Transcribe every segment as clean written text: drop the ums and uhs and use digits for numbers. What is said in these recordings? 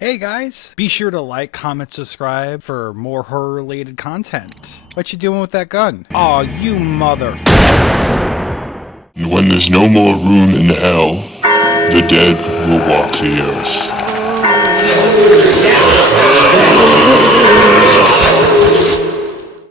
Hey guys, be sure to like, comment, subscribe for more horror related content. What you doing with that gun? Aw, you mother... And when there's no more room in hell, the dead will walk the earth.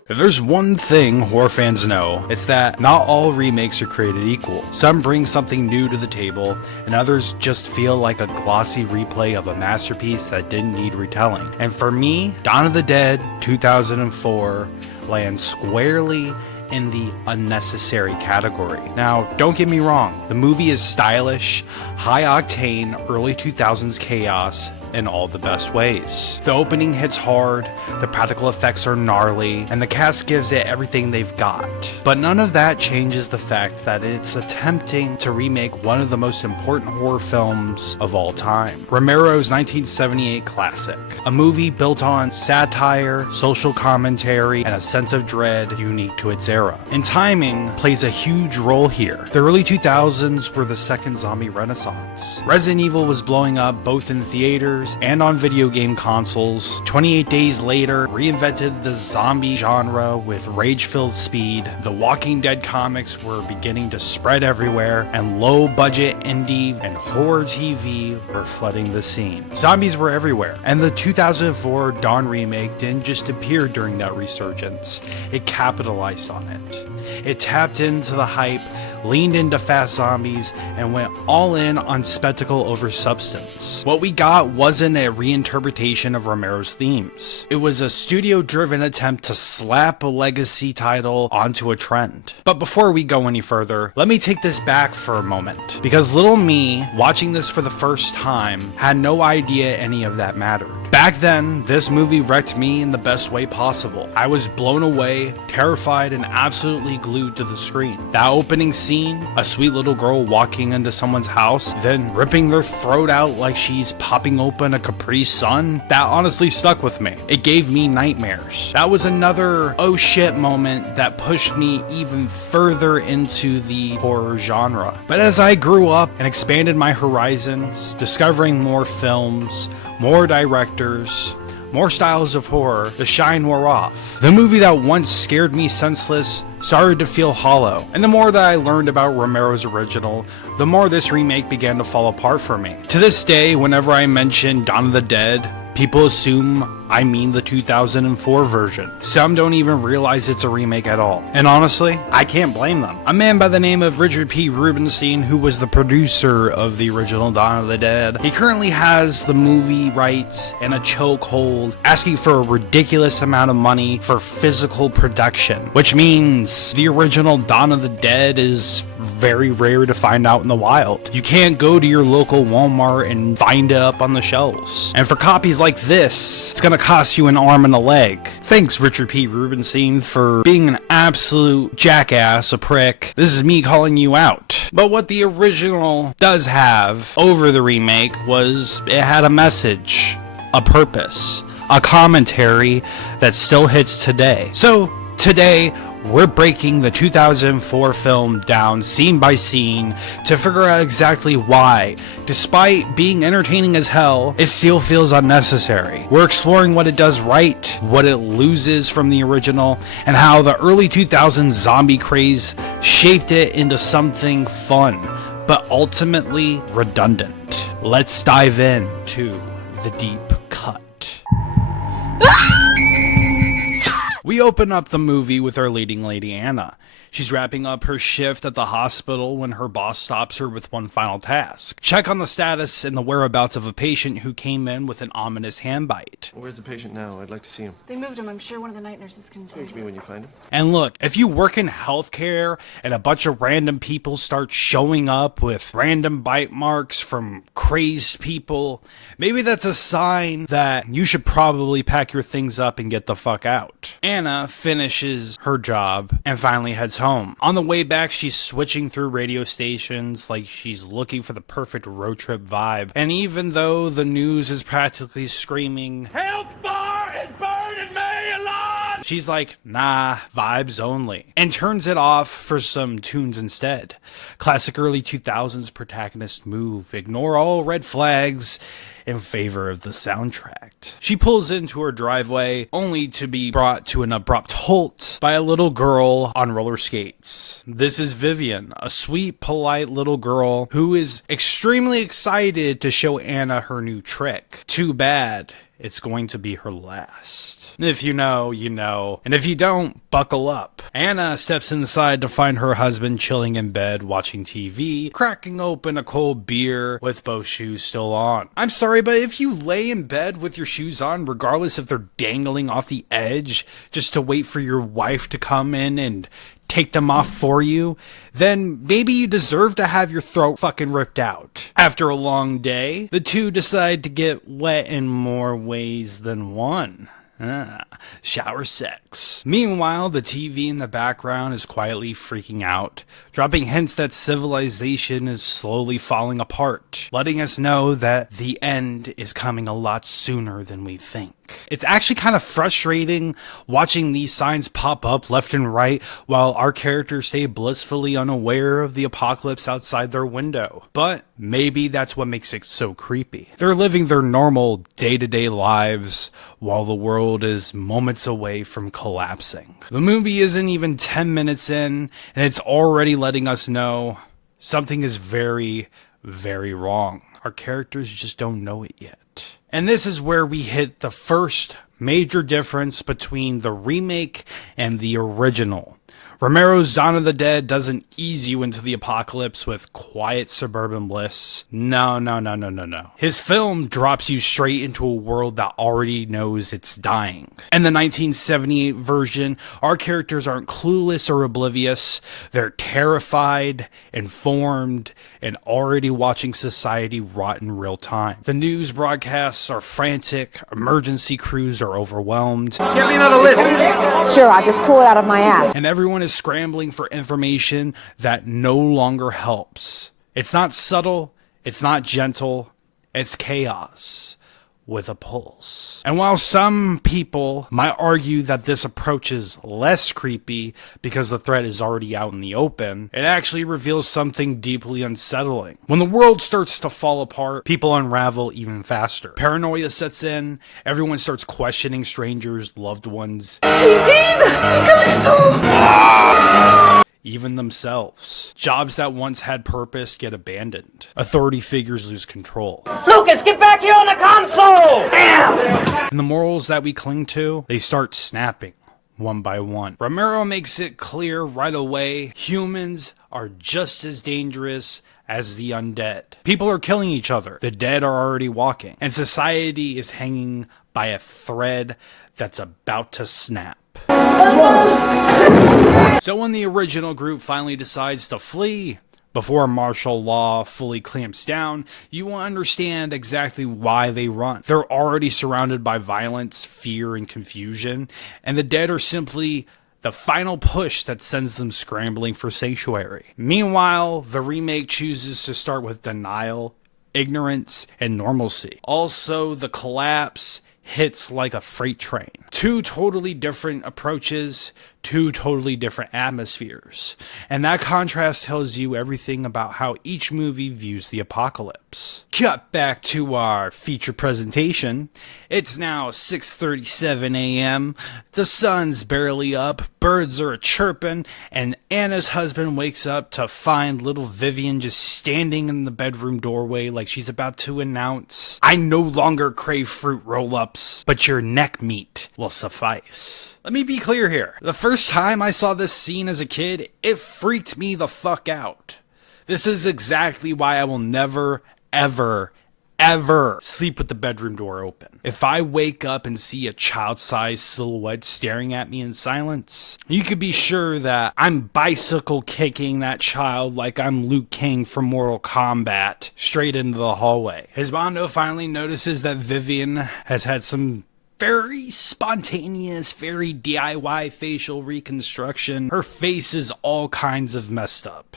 If there's one thing horror fans know, it's that not all remakes are created equal. Some bring something new to the table, and others just feel like a glossy replay of a masterpiece that didn't need retelling. And for me, Dawn of the Dead 2004 lands squarely in the unnecessary category. Now, don't get me wrong, the movie is stylish, high-octane, early 2000s chaos in all the best ways. The opening hits hard, the practical effects are gnarly, and the cast gives it everything they've got. But none of that changes the fact that it's attempting to remake one of the most important horror films of all time. Romero's 1978 classic, a movie built on satire, social commentary, and a sense of dread unique to its era. And timing plays a huge role here. The early 2000s were the second zombie renaissance. Resident Evil was blowing up both in theaters and on video game consoles. 28 Days Later reinvented the zombie genre with rage-filled speed. The Walking Dead comics were beginning to spread everywhere, and low-budget indie and horror TV were flooding the scene. Zombies were everywhere, and the 2004 Dawn remake didn't just appear during that resurgence. It capitalized on it. It tapped into the hype, leaned into fast zombies, and went all in on spectacle over substance. What we got wasn't a reinterpretation of Romero's themes. It was a studio-driven attempt to slap a legacy title onto a trend. But before we go any further, let me take this back for a moment, because little me, watching this for the first time, had no idea any of that mattered. Back then, this movie wrecked me in the best way possible. I was blown away, terrified, and absolutely glued to the screen. That opening scene, a sweet little girl walking into someone's house, then ripping their throat out like she's popping open a Capri Sun, that honestly stuck with me. It gave me nightmares. That was another oh shit moment that pushed me even further into the horror genre. But as I grew up and expanded my horizons, discovering more films, more directors, more styles of horror, the shine wore off. The movie that once scared me senseless started to feel hollow. And the more that I learned about Romero's original, the more this remake began to fall apart for me. To this day, whenever I mention Dawn of the Dead, people assume I mean the 2004 version. Some don't even realize it's a remake at all. And honestly, I can't blame them. A man by the name of Richard P. Rubenstein, who was the producer of the original Dawn of the Dead, he currently has the movie rights in a chokehold, asking for a ridiculous amount of money for physical production, which means the original Dawn of the Dead is very rare to find out in the wild. You can't go to your local Walmart and find it up on the shelves. And for copies like this, it's gonna cost you an arm and a leg. Thanks, Richard P. Rubenstein, for being an absolute jackass, a prick. This is me calling you out. But what the original does have over the remake was it had a message, a purpose, a commentary that still hits today. So today, we're breaking the 2004 film down scene by scene to figure out exactly why, despite being entertaining as hell, it still feels unnecessary. We're exploring what it does right, what it loses from the original, and how the early 2000s zombie craze shaped it into something fun, but ultimately redundant. Let's dive in to the deep cut. We open up the movie with our leading lady, Anna. She's wrapping up her shift at the hospital when her boss stops her with one final task. Check on the status and the whereabouts of a patient who came in with an ominous hand bite. Where's the patient now? I'd like to see him. They moved him. I'm sure one of the night nurses can tell Page me you. when you find him. And look, if you work in healthcare and a bunch of random people start showing up with random bite marks from crazed people, maybe that's a sign that you should probably pack your things up and get the fuck out. Anna finishes her job and finally heads home. On the way back, she's switching through radio stations like she's looking for the perfect road trip vibe. And even though the news is practically screaming, "Health bar is burning me alive!" she's like, nah, vibes only, and turns it off for some tunes instead. Classic early 2000s protagonist move. Ignore all red flags in favor of the soundtrack. She pulls into her driveway only to be brought to an abrupt halt by a little girl on roller skates. This is Vivian, a sweet, polite little girl who is extremely excited to show Anna her new trick. Too bad it's going to be her last. If you know, you know. And if you don't, buckle up. Anna steps inside to find her husband chilling in bed watching TV, cracking open a cold beer with both shoes still on. I'm sorry, but if you lay in bed with your shoes on, regardless if they're dangling off the edge, just to wait for your wife to come in and take them off for you, then maybe you deserve to have your throat fucking ripped out. After a long day, the two decide to get wet in more ways than one. Shower sex. Meanwhile, the TV in the background is quietly freaking out, dropping hints that civilization is slowly falling apart, letting us know that the end is coming a lot sooner than we think. It's actually kind of frustrating watching these signs pop up left and right while our characters stay blissfully unaware of the apocalypse outside their window. But maybe that's what makes it so creepy. They're living their normal day-to-day lives while the world is moments away from collapsing. The movie isn't even 10 minutes in, and it's already letting us know something is very, very wrong. Our characters just don't know it yet. And this is where we hit the first major difference between the remake and the original. Romero's Dawn of the Dead doesn't ease you into the apocalypse with quiet suburban bliss. No. His film drops you straight into a world that already knows it's dying. In the 1978 version, our characters aren't clueless or oblivious. They're terrified, informed, and already watching society rot in real time. The news broadcasts are frantic, emergency crews are overwhelmed. Get me another list. Sure, I'll just pull it out of my ass. And everyone is scrambling for information that no longer helps. It's not subtle, it's not gentle, it's chaos with a pulse. And while some people might argue that this approach is less creepy because the threat is already out in the open, it actually reveals something deeply unsettling. When the world starts to fall apart, people unravel even faster. Paranoia sets in, everyone starts questioning strangers, loved ones, even themselves. Jobs that once had purpose get abandoned. Authority figures lose control. Lucas, get back here on the console! Damn! And the morals that we cling to, they start snapping one by one. Romero makes it clear right away, humans are just as dangerous as the undead. People are killing each other. The dead are already walking. And society is hanging by a thread that's about to snap. So when the original group finally decides to flee, before martial law fully clamps down, you will understand exactly why they run. They're already surrounded by violence, fear, and confusion, and the dead are simply the final push that sends them scrambling for sanctuary. Meanwhile, the remake chooses to start with denial, ignorance, and normalcy. Also, the collapse hits like a freight train. Two totally different approaches, two totally different atmospheres. And that contrast tells you everything about how each movie views the apocalypse. Cut back to our feature presentation. It's now 6:37 a.m. The sun's barely up, birds are chirping, and Anna's husband wakes up to find little Vivian just standing in the bedroom doorway like she's about to announce, "I no longer crave fruit roll-ups, but your neck meat will suffice." Let me be clear here. The first time I saw this scene as a kid, it freaked me the fuck out. This is exactly why I will never, ever sleep with the bedroom door open. If I wake up and see a child-sized silhouette staring at me in silence, you could be sure that I'm bicycle kicking that child like I'm Liu Kang from Mortal Kombat straight into the hallway. Husbando finally notices that Vivian has had some very spontaneous, very DIY facial reconstruction. Her face is all kinds of messed up.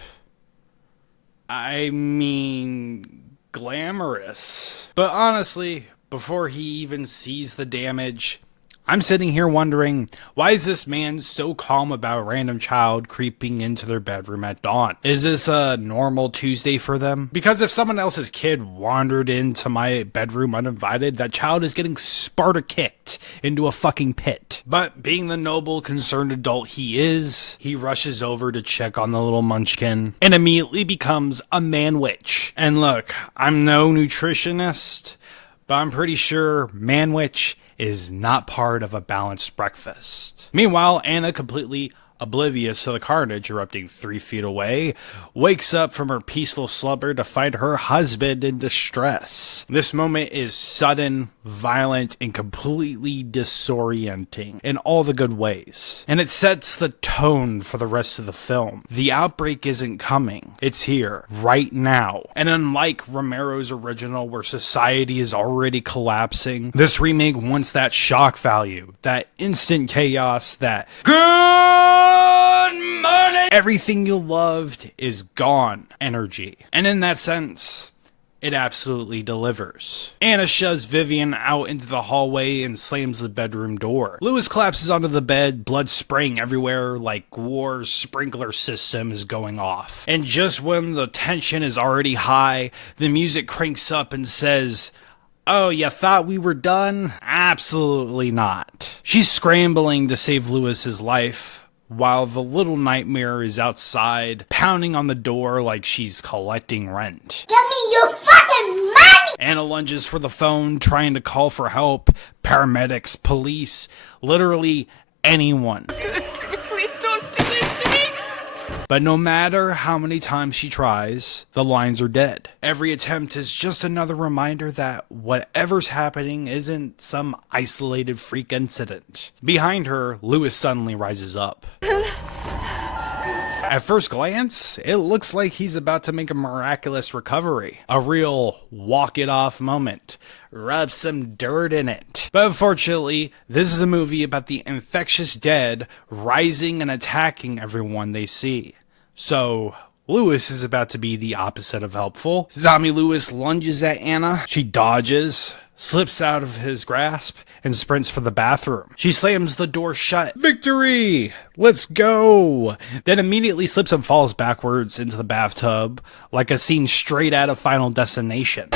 I mean, glamorous. But honestly, before he even sees the damage, I'm sitting here wondering, why is this man so calm about a random child creeping into their bedroom at dawn? Is this a normal Tuesday for them? Because if someone else's kid wandered into my bedroom uninvited, that child is getting Sparta kicked into a fucking pit. But being the noble, concerned adult he is, he rushes over to check on the little munchkin and immediately becomes a man-witch. And look, I'm no nutritionist, but I'm pretty sure man-witch is not part of a balanced breakfast. Meanwhile, Anna, completely oblivious to the carnage erupting 3 feet away, wakes up from her peaceful slumber to find her husband in distress. This moment is sudden, violent, and completely disorienting in all the good ways. And it sets the tone for the rest of the film. The outbreak isn't coming. It's here, right now. And unlike Romero's original, where society is already collapsing, this remake wants that shock value, that instant chaos, that everything you loved is gone energy. And in that sense, it absolutely delivers. Anna shoves Vivian out into the hallway and slams the bedroom door. Lewis collapses onto the bed, blood spraying everywhere like war's sprinkler system is going off. And just when the tension is already high, the music cranks up and says, "Oh, you thought we were done? Absolutely not." She's scrambling to save Lewis's life, while the little nightmare is outside, pounding on the door like she's collecting rent. Give me your fucking money! Anna lunges for the phone, trying to call for help. Paramedics, police, literally anyone. Please don't do this to me! But no matter how many times she tries, the lines are dead. Every attempt is just another reminder that whatever's happening isn't some isolated freak incident. Behind her, Lewis suddenly rises up. At first glance, it looks like he's about to make a miraculous recovery. A real walk it off moment. Rub some dirt in it. But unfortunately, this is a movie about the infectious dead rising and attacking everyone they see. So Lewis is about to be the opposite of helpful. Zombie Lewis lunges at Anna. She dodges, slips out of his grasp, and sprints for the bathroom. She slams the door shut. Victory! Let's go! Then immediately slips and falls backwards into the bathtub like a scene straight out of Final Destination.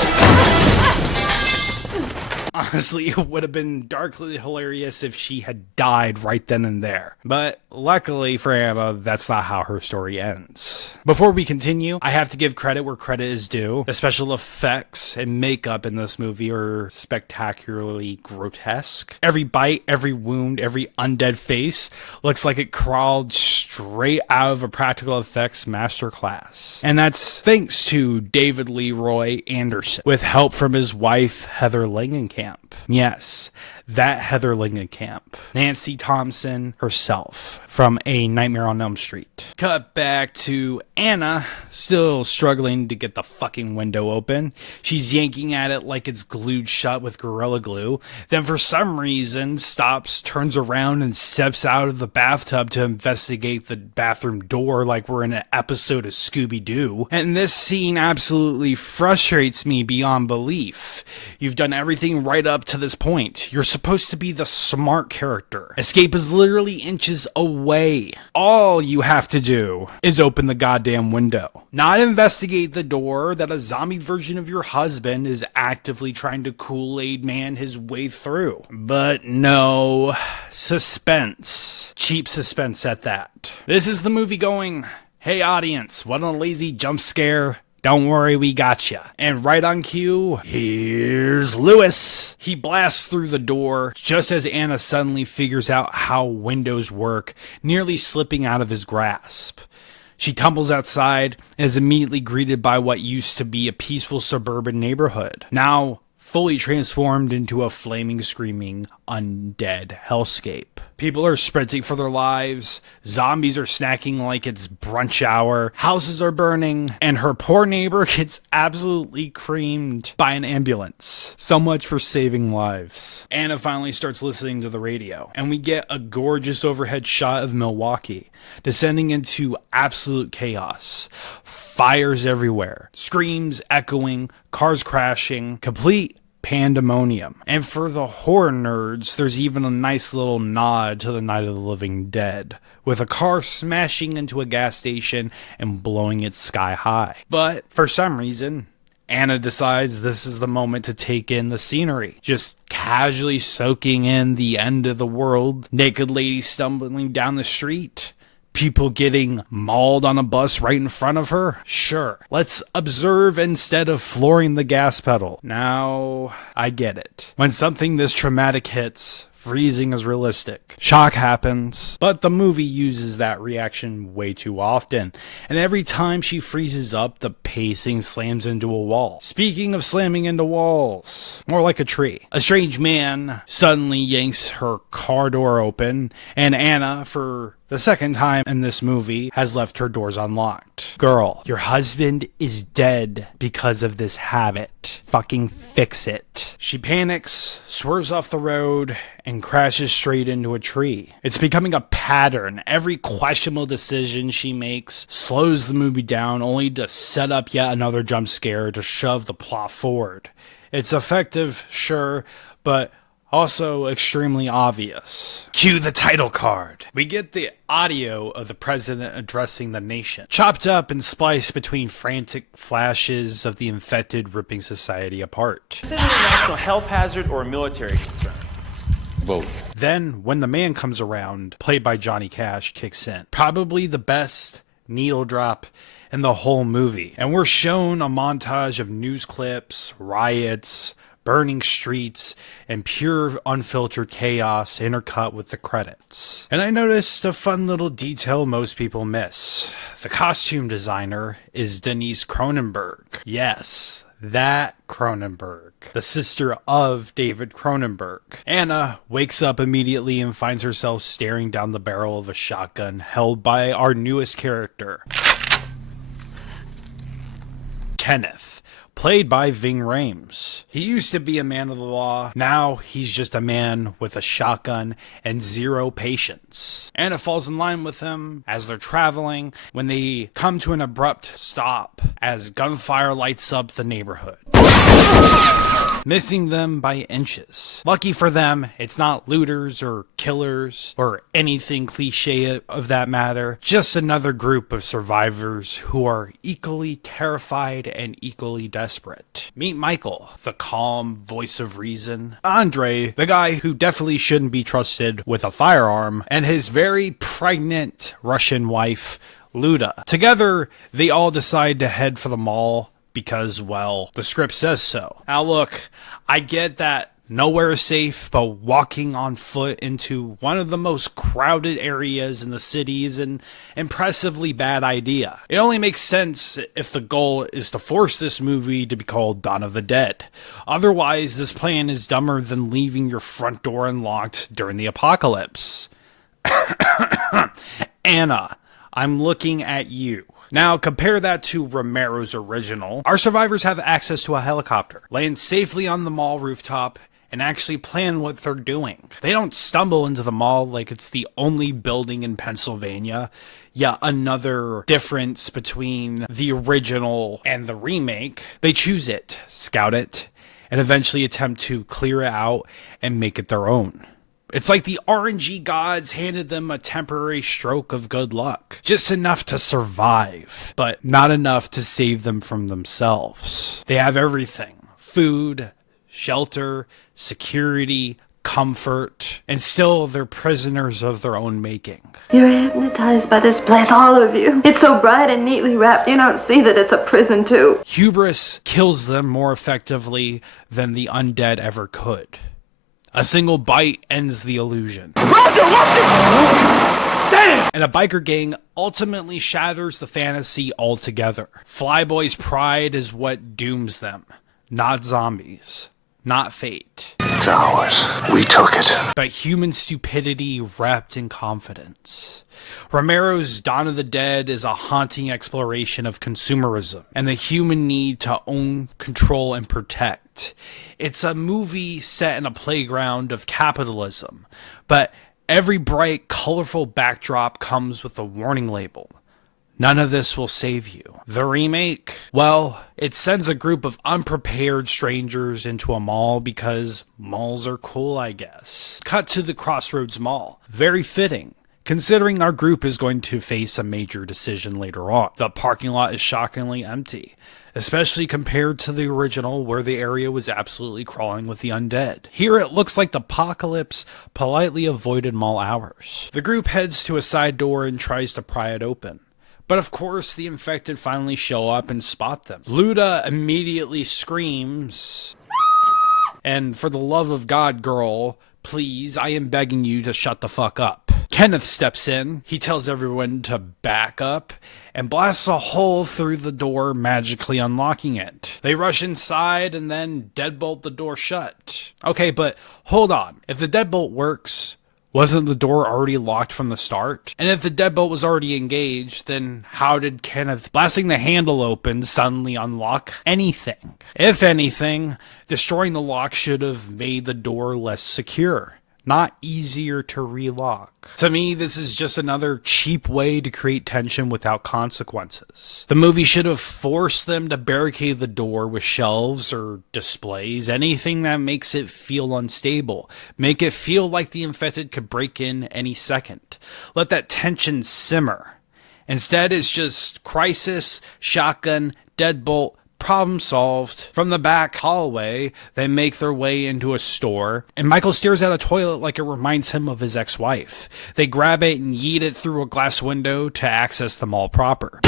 Honestly, it would have been darkly hilarious if she had died right then and there. But luckily for Anna, that's not how her story ends. Before we continue, I have to give credit where credit is due. The special effects and makeup in this movie are spectacularly grotesque. Every bite, every wound, every undead face looks like it crawled straight out of a practical effects masterclass. And that's thanks to David Leroy Anderson, with help from his wife, Heather Langenkamp. Yes, that Heather Langenkamp. Nancy Thompson herself from A Nightmare on Elm Street. Cut back to Anna, still struggling to get the fucking window open. She's yanking at it like it's glued shut with Gorilla Glue. Then for some reason stops, turns around, and steps out of the bathtub to investigate the bathroom door like we're in an episode of Scooby-Doo. And this scene absolutely frustrates me beyond belief. You've done everything right up to this point. You're supposed to be the smart character. Escape is literally inches away. All you have to do is open the goddamn window. Not investigate the door that a zombie version of your husband is actively trying to Kool-Aid man his way through. But no. Suspense. Cheap suspense at that. This is the movie going, "Hey audience, what a lazy jump scare. Don't worry, we gotcha." And right on cue, here's Lewis. He blasts through the door just as Anna suddenly figures out how windows work, nearly slipping out of his grasp. She tumbles outside and is immediately greeted by what used to be a peaceful suburban neighborhood, now fully transformed into a flaming, screaming, undead hellscape. People are sprinting for their lives, zombies are snacking like it's brunch hour, houses are burning, and her poor neighbor gets absolutely creamed by an ambulance. So much for saving lives. Anna finally starts listening to the radio, and we get a gorgeous overhead shot of Milwaukee, descending into absolute chaos. Fires everywhere, screams echoing, cars crashing, complete pandemonium. And for the horror nerds, there's even a nice little nod to the Night of the Living Dead, with a car smashing into a gas station and blowing it sky high. But for some reason, Anna decides this is the moment to take in the scenery, just casually soaking in the end of the world, naked ladies stumbling down the street, people getting mauled on a bus right in front of her. Sure, let's observe instead of flooring the gas pedal. Now, I get it. When something this traumatic hits, freezing is realistic. Shock happens, but the movie uses that reaction way too often. And every time she freezes up, the pacing slams into a wall. Speaking of slamming into walls, more like a tree. A strange man suddenly yanks her car door open, and Anna, for the second time in this movie, has left her doors unlocked. Girl, your husband is dead because of this habit. Fucking fix it. She panics, swerves off the road, and crashes straight into a tree. It's becoming a pattern. Every questionable decision she makes slows the movie down, only to set up yet another jump scare to shove the plot forward. It's effective, sure, but also extremely obvious. Cue the title card. We get the audio of the president addressing the nation, chopped up and spliced between frantic flashes of the infected ripping society apart. Is it a national health hazard or a military concern? Both. Then, when the man comes around, played by Johnny Cash, kicks in. Probably the best needle drop in the whole movie. And we're shown a montage of news clips, riots, burning streets, and pure unfiltered chaos intercut with the credits. And I noticed a fun little detail most people miss. The costume designer is Denise Cronenberg. Yes, that Cronenberg, the sister of David Cronenberg. Anna wakes up immediately and finds herself staring down the barrel of a shotgun held by our newest character, Kenneth, played by Ving Rhames. He used to be a man of the law. Now he's just a man with a shotgun and zero patience. Anna falls in line with him as they're traveling when they come to an abrupt stop as gunfire lights up the neighborhood, missing them by inches. Lucky for them, it's not looters or killers or anything cliche of that matter. Just another group of survivors who are equally terrified and equally desperate. Meet Michael, the calm voice of reason. Andre, the guy who definitely shouldn't be trusted with a firearm. And his very pregnant Russian wife, Luda. Together, they all decide to head for the mall because, well, the script says so. Now look, I get that nowhere is safe, but walking on foot into one of the most crowded areas in the city is an impressively bad idea. It only makes sense if the goal is to force this movie to be called Dawn of the Dead. Otherwise, this plan is dumber than leaving your front door unlocked during the apocalypse. Anna, I'm looking at you. Now, compare that to Romero's original. Our survivors have access to a helicopter, land safely on the mall rooftop, and actually plan what they're doing. They don't stumble into the mall like it's the only building in Pennsylvania. Yet another difference between the original and the remake. They choose it, scout it, and eventually attempt to clear it out and make it their own. It's like the RNG gods handed them a temporary stroke of good luck. Just enough to survive, but not enough to save them from themselves. They have everything: food, shelter, security, comfort, and still they're prisoners of their own making. You're hypnotized by this place, all of you. It's so bright and neatly wrapped, you don't see that it's a prison too. Hubris kills them more effectively than the undead ever could. A single bite ends the illusion. Roger, Damn! And a biker gang ultimately shatters the fantasy altogether. Flyboy's pride is what dooms them, not zombies, not fate. It's ours. We took it. But human stupidity wrapped in confidence. Romero's Dawn of the Dead is a haunting exploration of consumerism and the human need to own, control, and protect. It's a movie set in a playground of capitalism, but every bright, colorful backdrop comes with a warning label. None of this will save you. The remake? Well, it sends a group of unprepared strangers into a mall because malls are cool, I guess. Cut to the Crossroads Mall. Very fitting, considering our group is going to face a major decision later on. The parking lot is shockingly empty, especially compared to the original where the area was absolutely crawling with the undead. Here it looks like the apocalypse politely avoided mall hours. The group heads to a side door and tries to pry it open. But of course, the infected finally show up and spot them. Luda immediately screams, and for the love of God, girl, please, I am begging you to shut the fuck up. Kenneth steps in. He tells everyone to back up and blasts a hole through the door, magically unlocking it. They rush inside and then deadbolt the door shut. Okay, but hold on. If the deadbolt works, wasn't the door already locked from the start? And if the deadbolt was already engaged, then how did Kenneth blasting the handle open suddenly unlock anything? If anything, destroying the lock should have made the door less secure, not easier to relock. To me, this is just another cheap way to create tension without consequences. The movie should have forced them to barricade the door with shelves or displays, anything that makes it feel unstable. Make it feel like the infected could break in any second. Let that tension simmer. Instead, it's just crisis, shotgun, deadbolt, problem solved. From the back hallway, they make their way into a store, and Michael stares at a toilet like it reminds him of his ex-wife. They grab it and yeet it through a glass window to access the mall proper.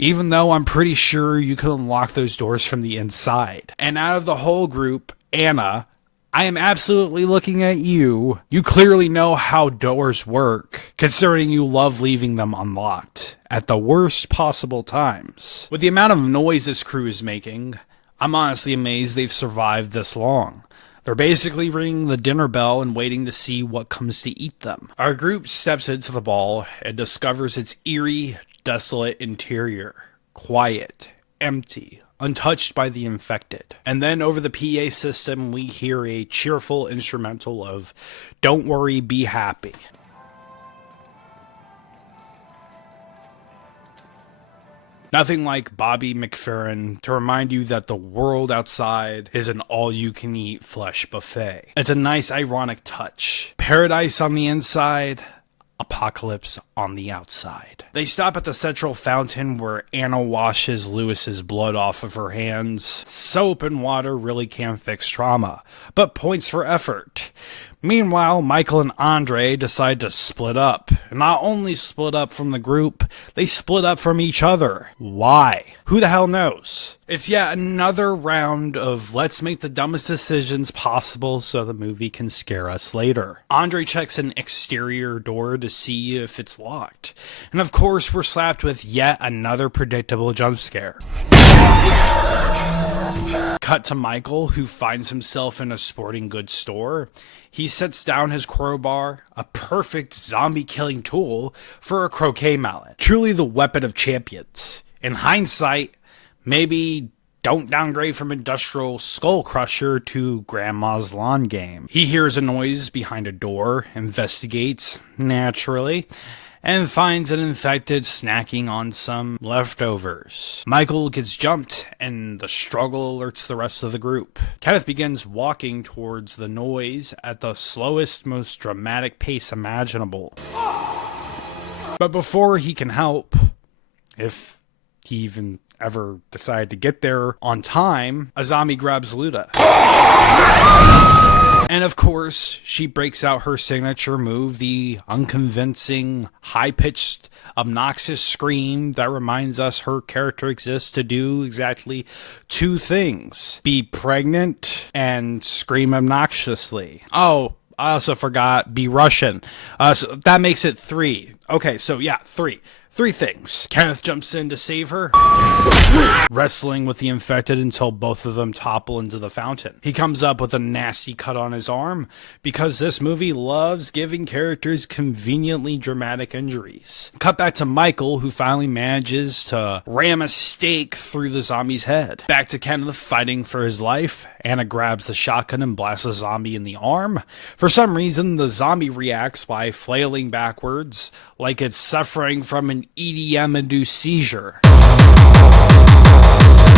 Even though I'm pretty sure you can unlock those doors from the inside. And out of the whole group, Anna, I am absolutely looking at you. You clearly know how doors work, considering you love leaving them unlocked at the worst possible times. With the amount of noise this crew is making, I'm honestly amazed they've survived this long. They're basically ringing the dinner bell and waiting to see what comes to eat them. Our group steps into the ball and discovers its eerie, desolate interior. Quiet, empty, untouched by the infected. And then over the PA system, we hear a cheerful instrumental of "Don't Worry, Be Happy." Nothing like Bobby McFerrin to remind you that the world outside is an all-you-can-eat flesh buffet. It's a nice ironic touch. Paradise on the inside, apocalypse on the outside. They stop at the central fountain where Anna washes Lewis's blood off of her hands. Soap and water really can't fix trauma, but points for effort. Meanwhile, Michael and Andre decide to split up. And not only split up from the group, they split up from each other. Why? Who the hell knows? It's yet another round of let's make the dumbest decisions possible so the movie can scare us later. Andre checks an exterior door to see if it's locked. And of course, we're slapped with yet another predictable jump scare. Cut to Michael, who finds himself in a sporting goods store. He sets down his crowbar, a perfect zombie-killing tool, for a croquet mallet. Truly the weapon of champions. In hindsight, maybe don't downgrade from industrial skull crusher to grandma's lawn game. He hears a noise behind a door, investigates, naturally, and finds an infected snacking on some leftovers. Michael gets jumped, and the struggle alerts the rest of the group. Kenneth begins walking towards the noise at the slowest, most dramatic pace imaginable. But before he can help, if he even ever decided to get there on time, a zombie grabs Luda. And of course, she breaks out her signature move, the unconvincing, high-pitched, obnoxious scream that reminds us her character exists to do exactly two things: be pregnant and scream obnoxiously. Oh, I also forgot, be Russian. So that makes it 3. Okay, so yeah, 3. 3 things. Kenneth jumps in to save her, wrestling with the infected until both of them topple into the fountain. He comes up with a nasty cut on his arm because this movie loves giving characters conveniently dramatic injuries. Cut back to Michael, who finally manages to ram a stake through the zombie's head. Back to Kenneth fighting for his life. Anna grabs the shotgun and blasts the zombie in the arm. For some reason, the zombie reacts by flailing backwards like it's suffering from an EDM-induced seizure.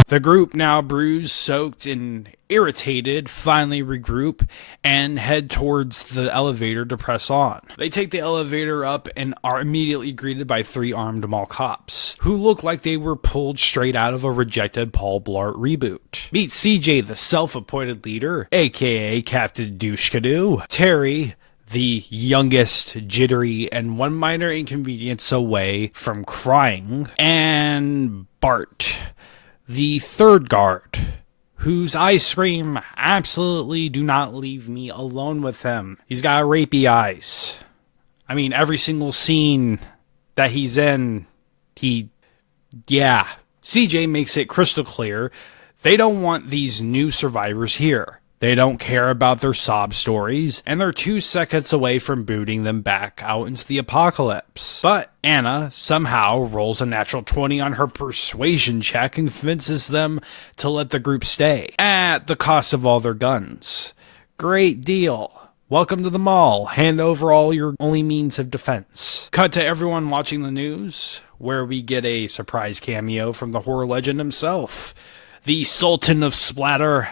The group, now bruised, soaked, and irritated, finally regroup and head towards the elevator to press on. They take the elevator up and are immediately greeted by 3 armed mall cops, who look like they were pulled straight out of a rejected Paul Blart reboot. Meet CJ, the self-appointed leader, aka Captain Douchekadoo, Terry, the youngest, jittery, and one minor inconvenience away from crying, and Bart, the third guard, whose eyes scream, absolutely do not leave me alone with him. He's got rapey eyes. I mean, every single scene that he's in, CJ makes it crystal clear they don't want these new survivors here. They don't care about their sob stories, and they're 2 seconds away from booting them back out into the apocalypse. But Anna somehow rolls a natural 20 on her persuasion check and convinces them to let the group stay, at the cost of all their guns. Great deal. Welcome to the mall. Hand over all your only means of defense. Cut to everyone watching the news, where we get a surprise cameo from the horror legend himself, the Sultan of Splatter,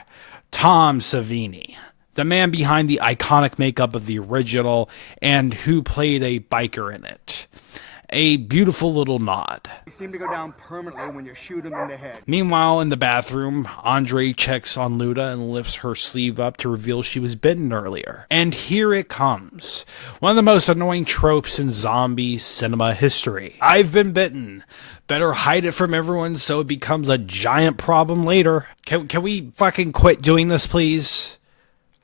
Tom Savini, the man behind the iconic makeup of the original and who played a biker in it. A beautiful little nod. They seem to go down permanently when you shoot them in the head. Meanwhile, in the bathroom, Andre checks on Luda and lifts her sleeve up to reveal she was bitten earlier. And here it comes. One of the most annoying tropes in zombie cinema history. I've been bitten. Better hide it from everyone so it becomes a giant problem later. Can we fucking quit doing this, please?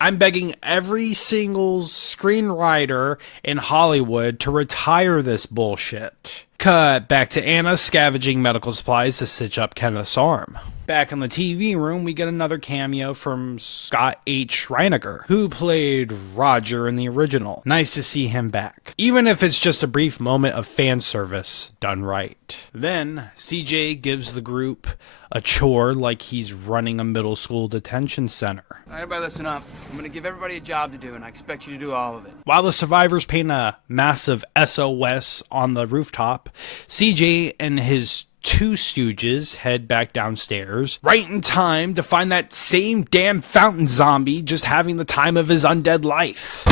I'm begging every single screenwriter in Hollywood to retire this bullshit. Cut back to Anna scavenging medical supplies to stitch up Kenneth's arm. Back in the TV room, we get another cameo from Scott H. Reiniger, who played Roger in the original. Nice to see him back, even if it's just a brief moment of fan service done right. Then, CJ gives the group a chore like he's running a middle school detention center. All right, everybody listen up. I'm gonna give everybody a job to do, and I expect you to do all of it. While the survivors paint a massive SOS on the rooftop, CJ and his 2 stooges head back downstairs, right in time to find that same damn fountain zombie just having the time of his undead life.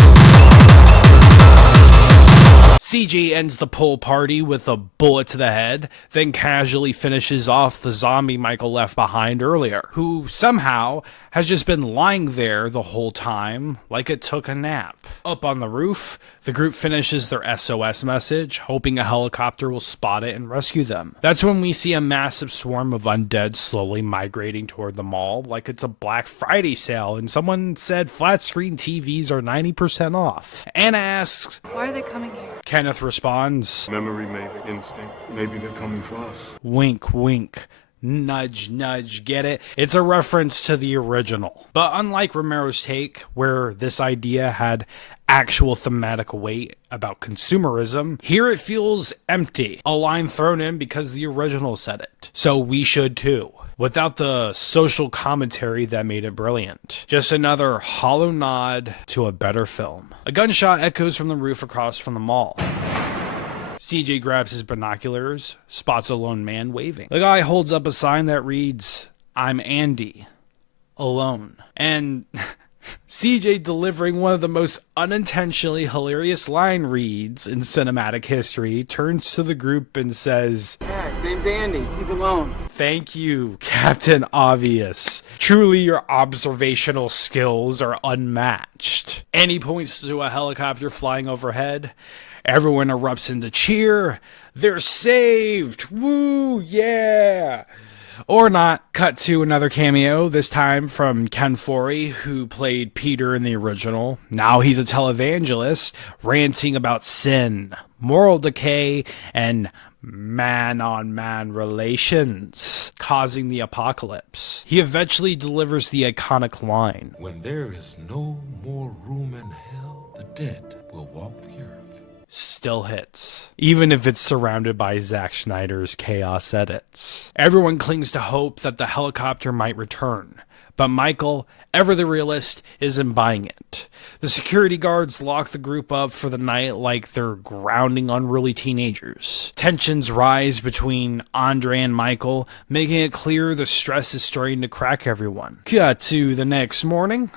CJ ends the pool party with a bullet to the head, then casually finishes off the zombie Michael left behind earlier, who somehow has just been lying there the whole time like it took a nap. Up on the roof, the group finishes their SOS message, hoping a helicopter will spot it and rescue them. That's when we see a massive swarm of undead slowly migrating toward the mall like it's a Black Friday sale and someone said flat screen TVs are 90% off. Anna asks, Why are they coming here? Kenneth responds, Memory, maybe. Instinct. Maybe they're coming for us. wink, wink. Nudge, nudge, get it? It's a reference to the original. But unlike Romero's take, where this idea had actual thematic weight about consumerism, here it feels empty. A line thrown in because the original said it. So we should too. Without the social commentary that made it brilliant. Just another hollow nod to a better film. A gunshot echoes from the roof across from the mall. CJ grabs his binoculars, spots a lone man waving. The guy holds up a sign that reads, "I'm Andy, alone." And CJ, delivering one of the most unintentionally hilarious line reads in cinematic history, turns to the group and says, Yeah, his name's Andy. He's alone. "Thank you, Captain Obvious. Truly your observational skills are unmatched." And he points to a helicopter flying overhead. Everyone erupts into cheer. They're saved! Woo! Yeah! Or not. Cut to another cameo, this time from Ken Foree, who played Peter in the original. Now he's a televangelist, ranting about sin, moral decay, and man-on-man relations, causing the apocalypse. He eventually delivers the iconic line, "When there is no more room in hell, the dead will walk the earth." Still hits, even if it's surrounded by Zack Snyder's chaos edits. Everyone clings to hope that the helicopter might return, But Michael, ever the realist, isn't buying it. The security guards lock the group up for the night like they're grounding unruly teenagers. Tensions rise between Andre and Michael, making it clear the stress is starting to crack everyone. Cut to the next morning.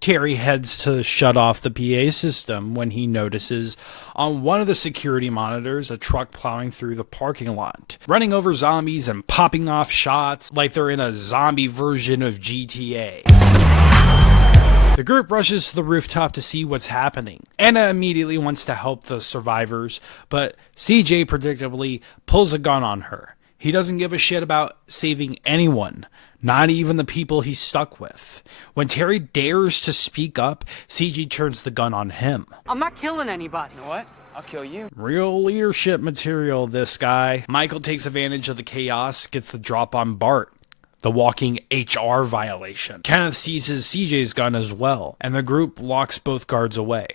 Terry heads to shut off the PA system when he notices on one of the security monitors a truck plowing through the parking lot, running over zombies and popping off shots like they're in a zombie version of GTA. The group rushes to the rooftop to see what's happening. Anna immediately wants to help the survivors, but CJ predictably pulls a gun on her. He doesn't give a shit about saving anyone, not even the people he's stuck with. When Terry dares to speak up, CJ turns the gun on him. I'm not killing anybody. You know what? I'll kill you. Real leadership material, this guy. Michael takes advantage of the chaos, gets the drop on Bart, the walking HR violation. Kenneth seizes CJ's gun as well, and the group locks both guards away.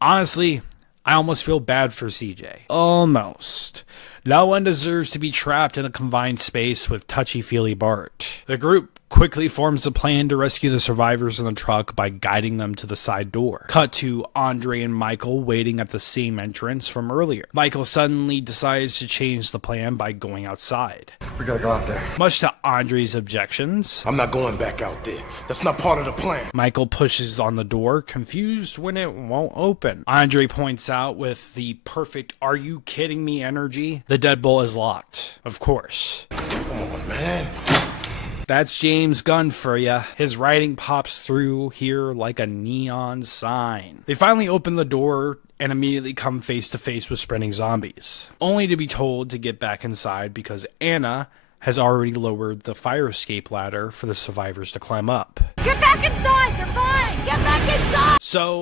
Honestly, I almost feel bad for CJ. Almost. No one deserves to be trapped in a confined space with touchy-feely Bart. The group quickly forms a plan to rescue the survivors in the truck by guiding them to the side door. Cut to Andre and Michael waiting at the same entrance from earlier. Michael suddenly decides to change the plan by going outside. We gotta go out there. Much to Andre's objections, I'm not going back out there. That's not part of the plan. Michael pushes on the door, confused when it won't open. Andre points out with the perfect "are you kidding me" energy, the deadbolt is locked. Of course. Come on, man. That's James Gunn for ya. His writing pops through here like a neon sign. They finally open the door and immediately come face to face with spreading zombies, only to be told to get back inside because Anna has already lowered the fire escape ladder for the survivors to climb up. Get back inside! They're fine! Get back inside! So,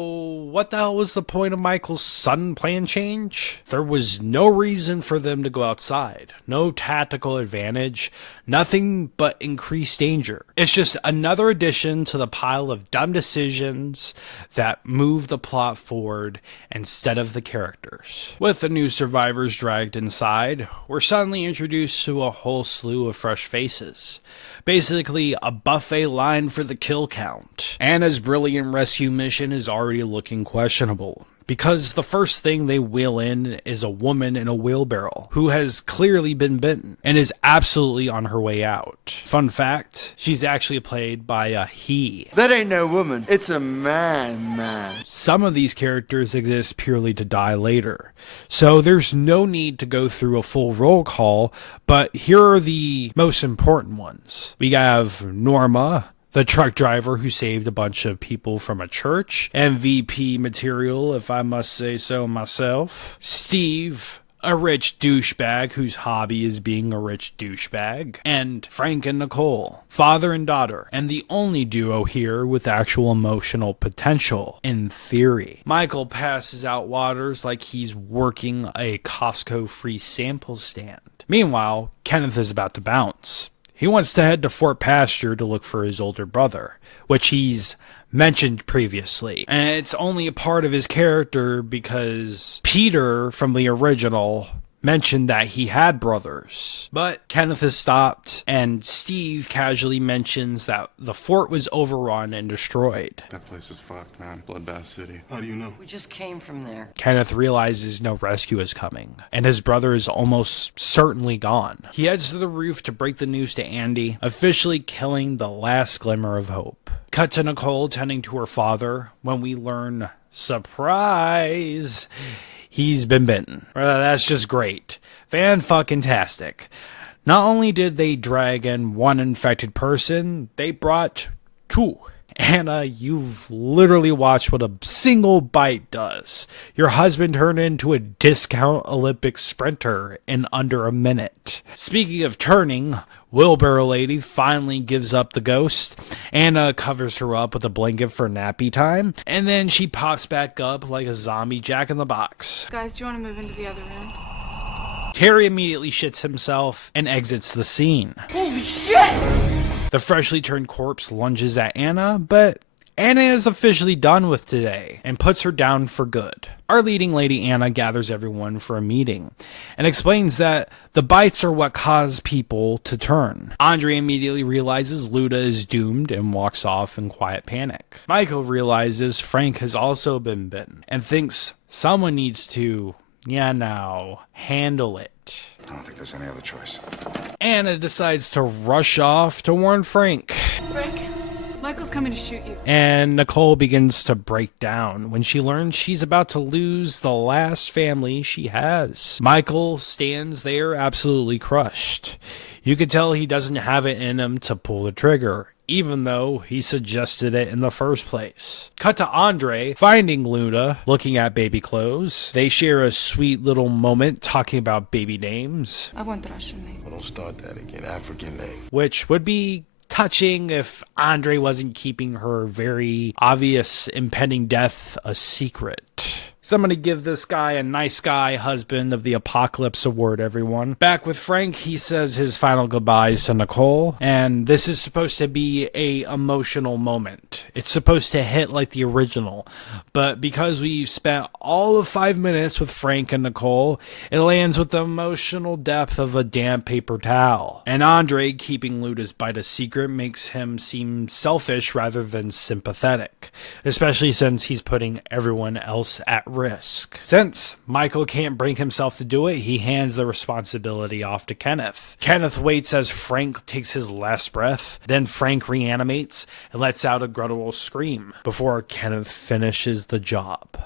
what the hell was the point of Michael's sudden plan change? There was no reason for them to go outside. No tactical advantage. Nothing but increased danger. It's just another addition to the pile of dumb decisions that move the plot forward instead of the characters. With the new survivors dragged inside, we're suddenly introduced to a whole slew of fresh faces. Basically, a buffet line for the kill count. Anna's brilliant rescue mission is already looking questionable, because the first thing they wheel in is a woman in a wheelbarrow who has clearly been bitten and is absolutely on her way out. Fun fact, she's actually played by a he. That ain't no woman. It's a man. Some of these characters exist purely to die later, so there's no need to go through a full roll call, but here are the most important ones. We have Norma, the truck driver who saved a bunch of people from a church. MVP material, if I must say so myself. Steve, a rich douchebag whose hobby is being a rich douchebag. And Frank and Nicole, father and daughter, and the only duo here with actual emotional potential, in theory. Michael passes out waters like he's working a Costco free sample stand. Meanwhile, Kenneth is about to bounce. He wants to head to Fort Pasture to look for his older brother, which he's mentioned previously. And it's only a part of his character because Peter from the original mentioned that he had brothers. But Kenneth has stopped, and Steve casually mentions that the fort was overrun and destroyed. That place is fucked, man. Bloodbath City. How do you know? We just came from there. Kenneth realizes no rescue is coming, and his brother is almost certainly gone. He heads to the roof to break the news to Andy, officially killing the last glimmer of hope. Cut to Nicole tending to her father when we learn, surprise, he's been bitten. That's just great. Fan-fucking-tastic. Not only did they drag in one infected person, they brought two. Anna, you've literally watched what a single bite does. Your husband turned into a discount Olympic sprinter in under a minute. Speaking of turning, Wheelbarrow Lady finally gives up the ghost. Anna covers her up with a blanket for nappy time, and then she pops back up like a zombie Jack-in-the-Box. Guys, do you want to move into the other room? Terry immediately shits himself and exits the scene. Holy shit! The freshly turned corpse lunges at Anna, but Anna is officially done with today and puts her down for good. Our leading lady Anna gathers everyone for a meeting and explains that the bites are what cause people to turn. Andre immediately realizes Luda is doomed and walks off in quiet panic. Michael realizes Frank has also been bitten and thinks someone needs to, handle it. I don't think there's any other choice. Anna decides to rush off to warn Frank. Frank, Michael's coming to shoot you. And Nicole begins to break down when she learns she's about to lose the last family she has. Michael stands there absolutely crushed. You could tell he doesn't have it in him to pull the trigger, even though he suggested it in the first place. Cut to Andre finding Luna looking at baby clothes. They share a sweet little moment talking about baby names. I want Russian name. Well, don't start that again. African name. Which would be touching if Andre wasn't keeping her very obvious impending death a secret. Somebody give this guy a nice guy husband of the apocalypse award, everyone. Back with Frank, he says his final goodbyes to Nicole, and this is supposed to be a emotional moment. It's supposed to hit like the original, but because we've spent all of 5 minutes with Frank and Nicole, it lands with the emotional depth of a damp paper towel. And Andre keeping Luda's bite a secret makes him seem selfish rather than sympathetic, especially since he's putting everyone else at risk. Since Michael can't bring himself to do it, he hands the responsibility off to Kenneth. Kenneth waits as Frank takes his last breath, then Frank reanimates and lets out a guttural scream before Kenneth finishes the job.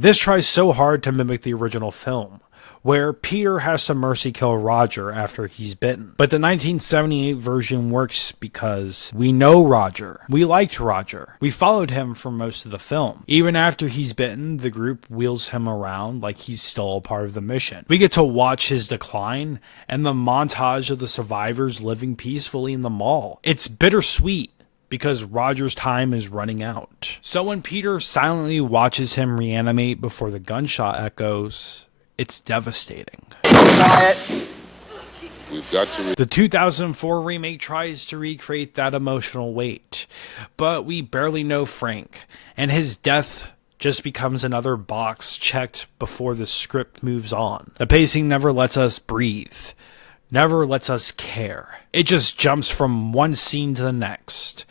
This tries so hard to mimic the original film, where Peter has to mercy kill Roger after he's bitten. But the 1978 version works because we know Roger. We liked Roger. We followed him for most of the film. Even after he's bitten, the group wheels him around like he's still a part of the mission. We get to watch his decline and the montage of the survivors living peacefully in the mall. It's bittersweet, because Roger's time is running out. So when Peter silently watches him reanimate before the gunshot echoes, it's devastating. We've got to The 2004 remake tries to recreate that emotional weight, but we barely know Frank, and his death just becomes another box checked before the script moves on. The pacing never lets us breathe, never lets us care. It just jumps from one scene to the next,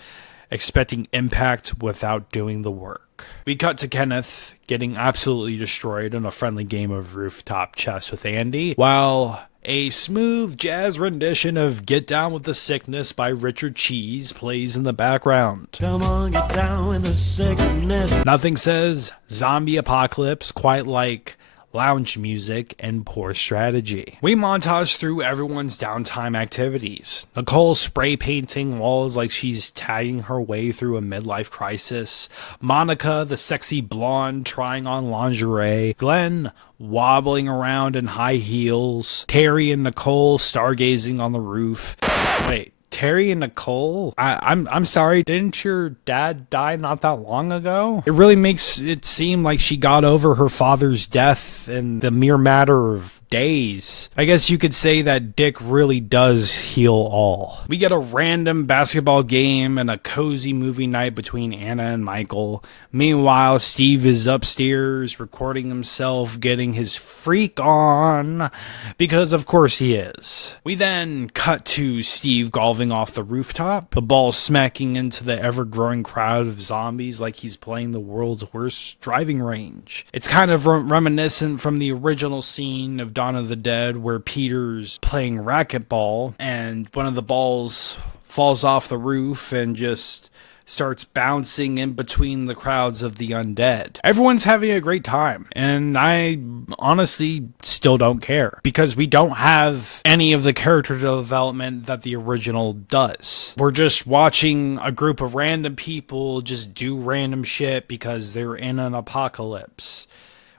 expecting impact without doing the work. We cut to Kenneth getting absolutely destroyed in a friendly game of rooftop chess with Andy, while a smooth jazz rendition of Get Down with the Sickness by Richard Cheese plays in the background. Come on, get down with the sickness. Nothing says zombie apocalypse quite like lounge music and poor strategy. We montage through everyone's downtime activities. Nicole spray painting walls like she's tagging her way through a midlife crisis. Monica, the sexy blonde, trying on lingerie. Glenn wobbling around in high heels. Terry and Nicole stargazing on the roof. Wait, Terry and Nicole? I'm sorry, didn't your dad die not that long ago? It really makes it seem like she got over her father's death in the mere matter of days. I guess you could say that Dick really does heal all. We get a random basketball game and a cozy movie night between Anna and Michael. Meanwhile, Steve is upstairs recording himself getting his freak on, because of course he is. We then cut to Steve golfing off the rooftop, the ball smacking into the ever-growing crowd of zombies like he's playing the world's worst driving range. It's kind of reminiscent from the original scene of Dawn of the Dead where Peter's playing racquetball and one of the balls falls off the roof and just starts bouncing in between the crowds of the undead. Everyone's having a great time, and I honestly still don't care, because we don't have any of the character development that the original does. We're just watching a group of random people just do random shit because they're in an apocalypse.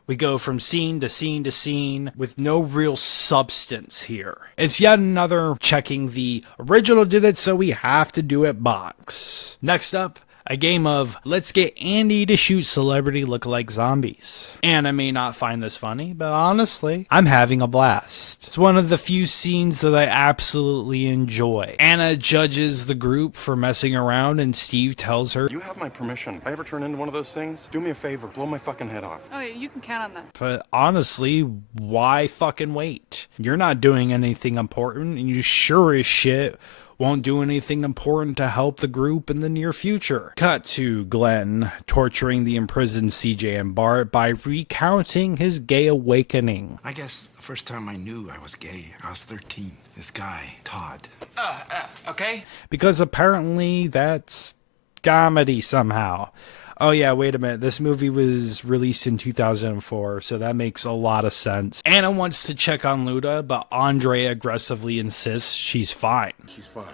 We go from scene to scene to scene with no real substance here. It's yet another checking the original did it so we have to do it box. Next up, A game of, let's get Andy to shoot celebrity lookalike zombies. Anna may not find this funny, but honestly, I'm having a blast. It's one of the few scenes that I absolutely enjoy. Anna judges the group for messing around, and Steve tells her, You have my permission. If I ever turn into one of those things, do me a favor, blow my fucking head off. Oh, yeah, you can count on that. but honestly, why fucking wait? You're not doing anything important, and you sure as shit won't do anything important to help the group in the near future. Cut to Glenn torturing the imprisoned CJ and Bart by recounting his gay awakening. I guess the first time I knew I was gay, I was 13. This guy, Todd. Okay? Because apparently that's comedy somehow. Oh yeah, wait a minute. This movie was released in 2004, so that makes a lot of sense. Anna wants to check on Luda, but Andre aggressively insists she's fine. She's fine.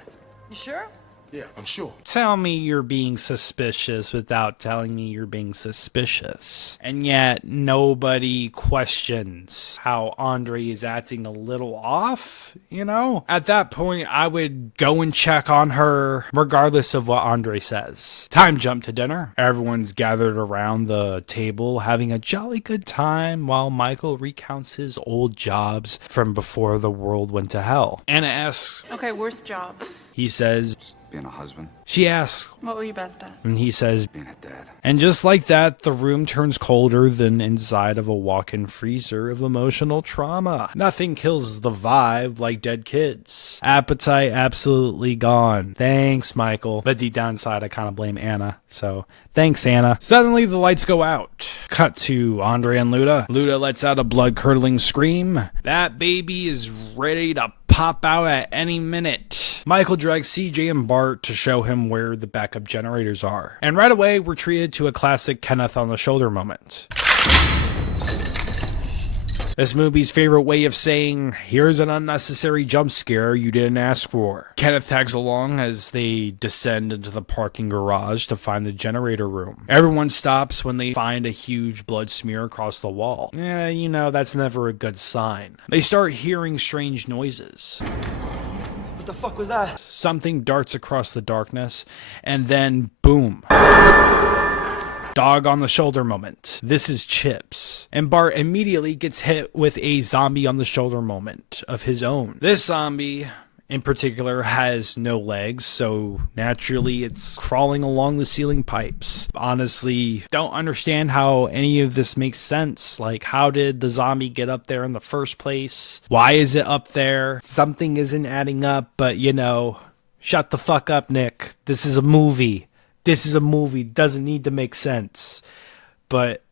You sure? Yeah, I'm sure. Tell me you're being suspicious without telling me you're being suspicious. And yet, nobody questions how Andre is acting a little off, you know? At that point, I would go and check on her, regardless of what Andre says. Time jump to dinner. Everyone's gathered around the table, having a jolly good time, while Michael recounts his old jobs from before the world went to hell. Anna asks, Okay, worst job. he says, Being a husband. she asks, What were you best at? and he says, Being a dad. and just like that, the room turns colder than inside of a walk-in freezer of emotional trauma. Nothing kills the vibe like dead kids. Appetite absolutely gone. Thanks, Michael. But deep down inside, I kind of blame Anna. So, thanks, Anna. Suddenly, the lights go out. Cut to Andre and Luda. Luda lets out a blood-curdling scream. That baby is ready to pop out at any minute. Michael drags CJ and Bart to show him where the backup generators are. And right away, we're treated to a classic Kenneth on the shoulder moment. This movie's favorite way of saying, here's an unnecessary jump scare you didn't ask for. Kenneth tags along as they descend into the parking garage to find the generator room. Everyone stops when they find a huge blood smear across the wall. Yeah, you know, that's never a good sign. They start hearing strange noises. What the fuck was that? Something darts across the darkness, and then boom. Dog on the shoulder moment. This is Chips. And Bart immediately gets hit with a zombie on the shoulder moment of his own. This zombie, in particular, has no legs, so naturally it's crawling along the ceiling pipes. Honestly, don't understand how any of this makes sense. Like, how did the zombie get up there in the first place? Why is it up there? Something isn't adding up, but you know, shut the fuck up, Nick. This is a movie. This is a movie. Doesn't need to make sense. But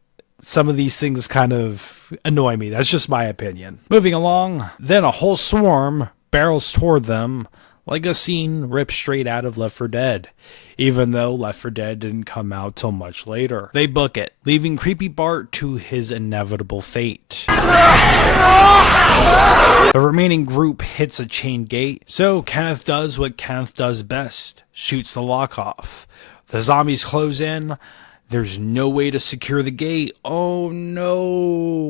some of these things kind of annoy me. That's just my opinion. Moving along, then a whole swarm barrels toward them like a scene ripped straight out of Left 4 Dead, even though Left 4 Dead didn't come out till much later. They book it, leaving creepy Bart to his inevitable fate. The remaining group hits a chain gate, so Kenneth does what Kenneth does best, shoots the lock off. The zombies close in. There's no way to secure the gate. Oh no,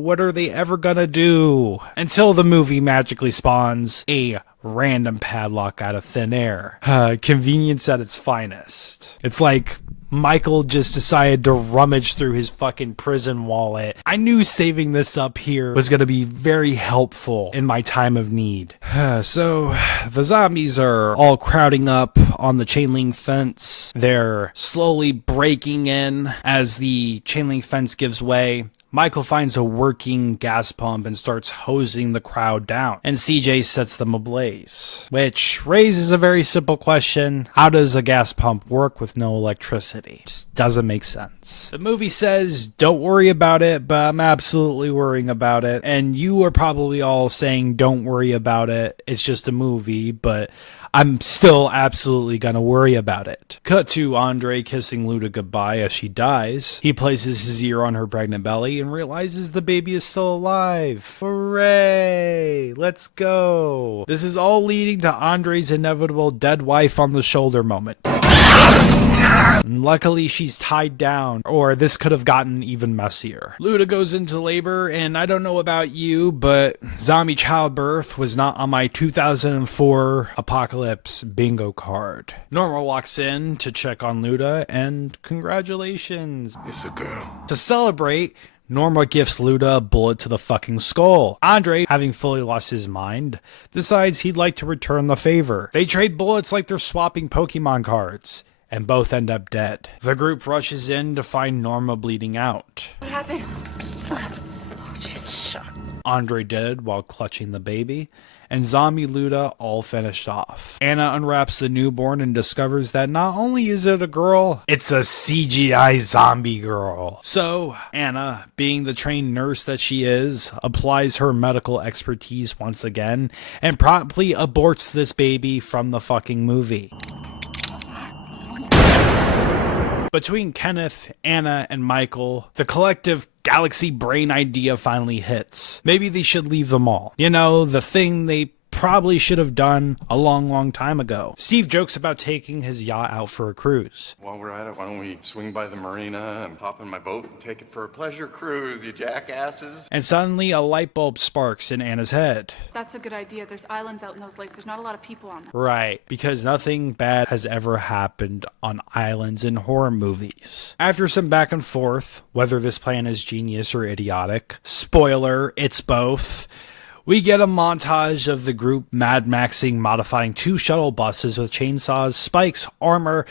what are they ever gonna do? Until the movie magically spawns a random padlock out of thin air. Convenience at its finest. It's like Michael just decided to rummage through his fucking prison wallet. I knew saving this up here was going to be very helpful in my time of need. So, the zombies are all crowding up on the chain link fence. They're slowly breaking in as the chain link fence gives way. Michael finds a working gas pump and starts hosing the crowd down, and CJ sets them ablaze. Which raises a very simple question: how does a gas pump work with no electricity? Just doesn't make sense. The movie says, don't worry about it, but I'm absolutely worrying about it. And you are probably all saying, don't worry about it, it's just a movie, but I'm still absolutely gonna worry about it. Cut to Andre kissing Luda goodbye as she dies. He places his ear on her pregnant belly and realizes the baby is still alive. Hooray! Let's go! This is all leading to Andre's inevitable dead wife on the shoulder moment. And Luckily, she's tied down, or this could have gotten even messier. Luda goes into labor, and I don't know about you, but zombie childbirth was not on my 2004 Apocalypse bingo card. Norma walks in to check on Luda, and congratulations. It's a girl. To celebrate, Norma gifts Luda a bullet to the fucking skull. Andre, having fully lost his mind, decides he'd like to return the favor. They trade bullets like they're swapping Pokemon cards, and both end up dead. The group rushes in to find Norma bleeding out. What happened? Oh, jeez. Andre dead while clutching the baby, and zombie Luda all finished off. Anna unwraps the newborn and discovers that not only is it a girl, it's a CGI zombie girl. So, Anna, being the trained nurse that she is, applies her medical expertise once again, and promptly aborts this baby from the fucking movie. Between Kenneth, Anna, and Michael, the collective galaxy brain idea finally hits. Maybe they should leave them all. You know, the thing they probably should have done a long time ago. Steve jokes about taking his yacht out for a cruise. While we're at it, why don't we swing by the marina and hop in my boat and take it for a pleasure cruise, you jackasses? And suddenly a light bulb sparks in Anna's head. That's a good idea. There's islands out in those lakes. There's not a lot of people on them. Right, because nothing bad has ever happened on islands in horror movies. After some back and forth, whether this plan is genius or idiotic, spoiler, it's both, we get a montage of the group Mad Maxing, modifying 2 shuttle buses with chainsaws, spikes, armor,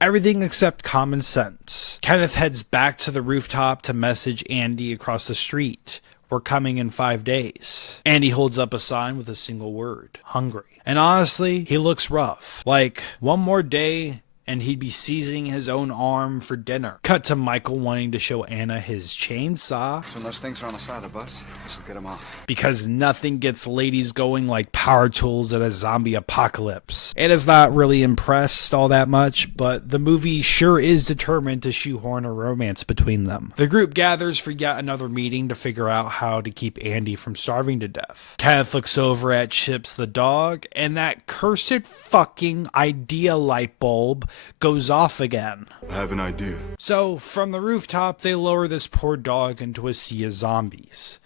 everything except common sense. Kenneth heads back to the rooftop to message Andy across the street. We're coming in 5 days. Andy holds up a sign with a single word: hungry. And honestly, he looks rough. Like, one more day and he'd be seizing his own arm for dinner. Cut to Michael wanting to show Anna his chainsaw. So when those things are on the side of the bus, this will get them off. Because nothing gets ladies going like power tools in a zombie apocalypse. Anna's not really impressed all that much, but the movie sure is determined to shoehorn a romance between them. The group gathers for yet another meeting to figure out how to keep Andy from starving to death. Kenneth looks over at Chips the dog, and that cursed fucking idea light bulb goes off again. I have an idea. So, from the rooftop, they lower this poor dog into a sea of zombies.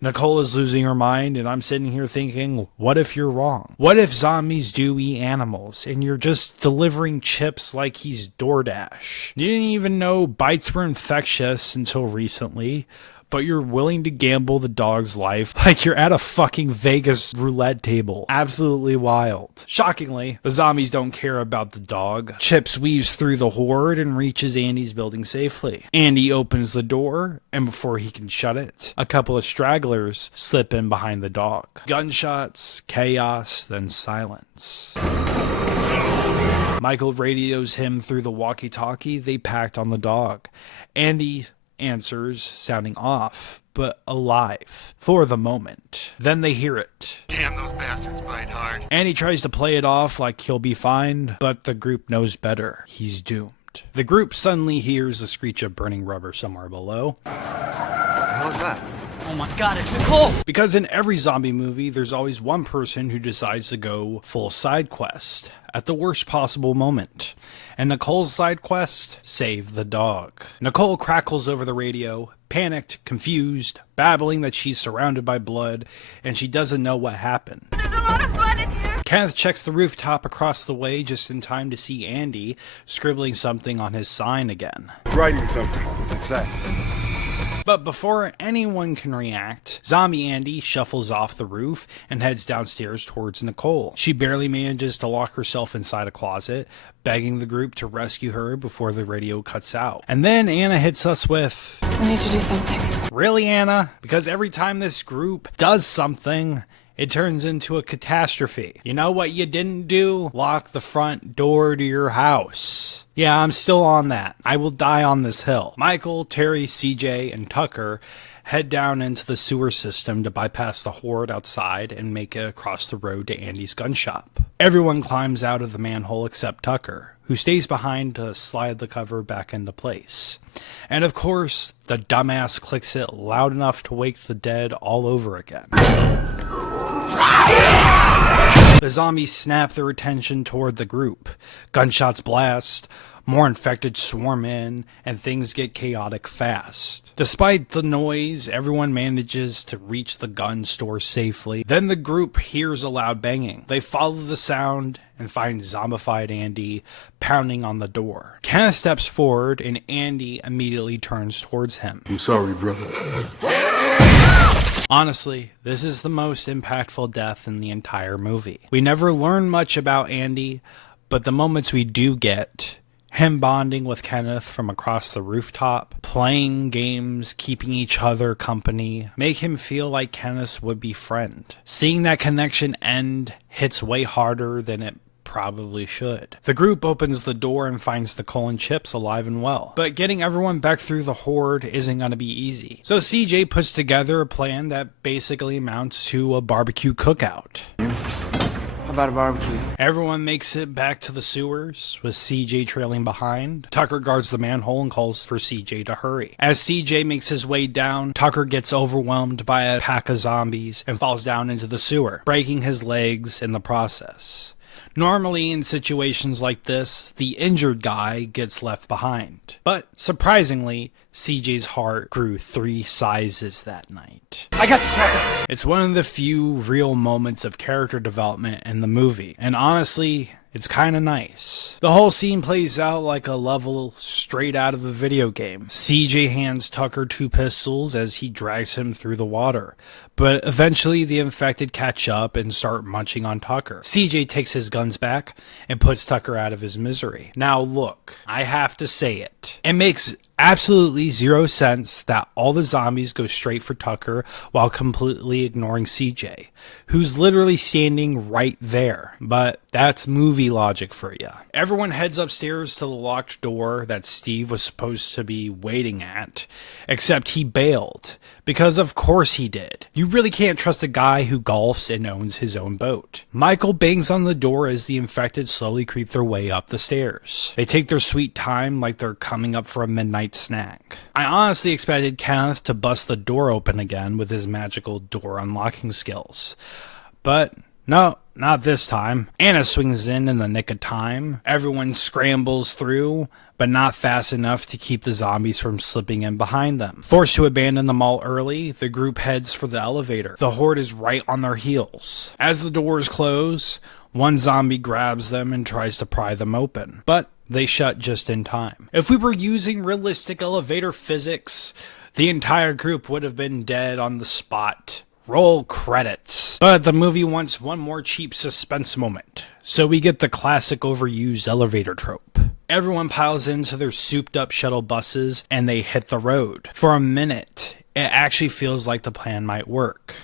Nicole is losing her mind, and I'm sitting here thinking, what if you're wrong? What if zombies do eat animals, and you're just delivering chips like he's DoorDash? You didn't even know bites were infectious until recently, but you're willing to gamble the dog's life like you're at a fucking Vegas roulette table. Absolutely wild. Shockingly, the zombies don't care about the dog. Chips weaves through the horde and reaches Andy's building safely. Andy opens the door, and before he can shut it, a couple of stragglers slip in behind the dog. Gunshots, chaos, then silence. Michael radios him through the walkie-talkie they packed on the dog. Andy answers, sounding off, but alive for the moment. Then they hear it. Damn, those bastards bite hard. Andy tries to play it off like he'll be fine, but the group knows better. He's doomed. The group suddenly hears the screech of burning rubber somewhere below. What the hell is that? Oh my god, it's Nicole! Because in every zombie movie, there's always one person who decides to go full side quest at the worst possible moment. And Nicole's side quest: save the dog. Nicole crackles over the radio, panicked, confused, babbling that she's surrounded by blood, and she doesn't know what happened. There's a lot of blood in here. Kenneth checks the rooftop across the way just in time to see Andy scribbling something on his sign again. Writing something. What's that? But before anyone can react, zombie Andy shuffles off the roof and heads downstairs towards Nicole. She barely manages to lock herself inside a closet, begging the group to rescue her before the radio cuts out. And then Anna hits us with, We need to do something. Really, Anna? Because every time this group does something, it turns into a catastrophe. You know what you didn't do? Lock the front door to your house. Yeah, I'm still on that. I will die on this hill. Michael, Terry, CJ, and Tucker head down into the sewer system to bypass the horde outside and make it across the road to Andy's gun shop. Everyone climbs out of the manhole except Tucker, who stays behind to slide the cover back into place. And of course, the dumbass clicks it loud enough to wake the dead all over again. The zombies snap their attention toward the group. Gunshots blast. more infected swarm in, and things get chaotic fast. Despite the noise, everyone manages to reach the gun store safely. Then the group hears a loud banging. They follow the sound and find zombified Andy pounding on the door. Kenneth steps forward and Andy immediately turns towards him. I'm sorry, brother. Honestly, this is the most impactful death in the entire movie. We never learn much about Andy, but the moments we do get, him bonding with Kenneth from across the rooftop, playing games, keeping each other company, make him feel like Kenneth's would-be friend. Seeing that connection end hits way harder than it probably should. The group opens the door and finds Nicole and Chips alive and well. But getting everyone back through the horde isn't going to be easy. So CJ puts together a plan that basically amounts to a barbecue cookout. How about a barbecue? Everyone makes it back to the sewers, with CJ trailing behind. Tucker guards the manhole and calls for CJ to hurry. As CJ makes his way down, Tucker gets overwhelmed by a pack of zombies and falls down into the sewer, breaking his legs in the process. Normally, in situations like this, the injured guy gets left behind. But surprisingly, CJ's heart grew 3 sizes that night. I got you, Tucker! It's one of the few real moments of character development in the movie, and honestly, it's kinda nice. The whole scene plays out like a level straight out of a video game. CJ hands Tucker 2 pistols as he drags him through the water, but eventually the infected catch up and start munching on Tucker. CJ takes his guns back and puts Tucker out of his misery. Now look, I have to say it. It makes absolutely 0 sense that all the zombies go straight for Tucker while completely ignoring CJ, who's literally standing right there. But that's movie logic for you. Everyone heads upstairs to the locked door that Steve was supposed to be waiting at, except he bailed. Because of course he did. You really can't trust a guy who golfs and owns his own boat. Michael bangs on the door as the infected slowly creep their way up the stairs. They take their sweet time like they're coming up for a midnight snack. I honestly expected Kenneth to bust the door open again with his magical door unlocking skills. But no, not this time. Anna swings in the nick of time. Everyone scrambles through, but not fast enough to keep the zombies from slipping in behind them. Forced to abandon the mall early, the group heads for the elevator. The horde is right on their heels. As the doors close, one zombie grabs them and tries to pry them open, but they shut just in time. If we were using realistic elevator physics, the entire group would have been dead on the spot. Roll credits. But the movie wants one more cheap suspense moment, so we get the classic overused elevator trope. Everyone piles into their souped up shuttle buses and they hit the road. For a minute, it actually feels like the plan might work,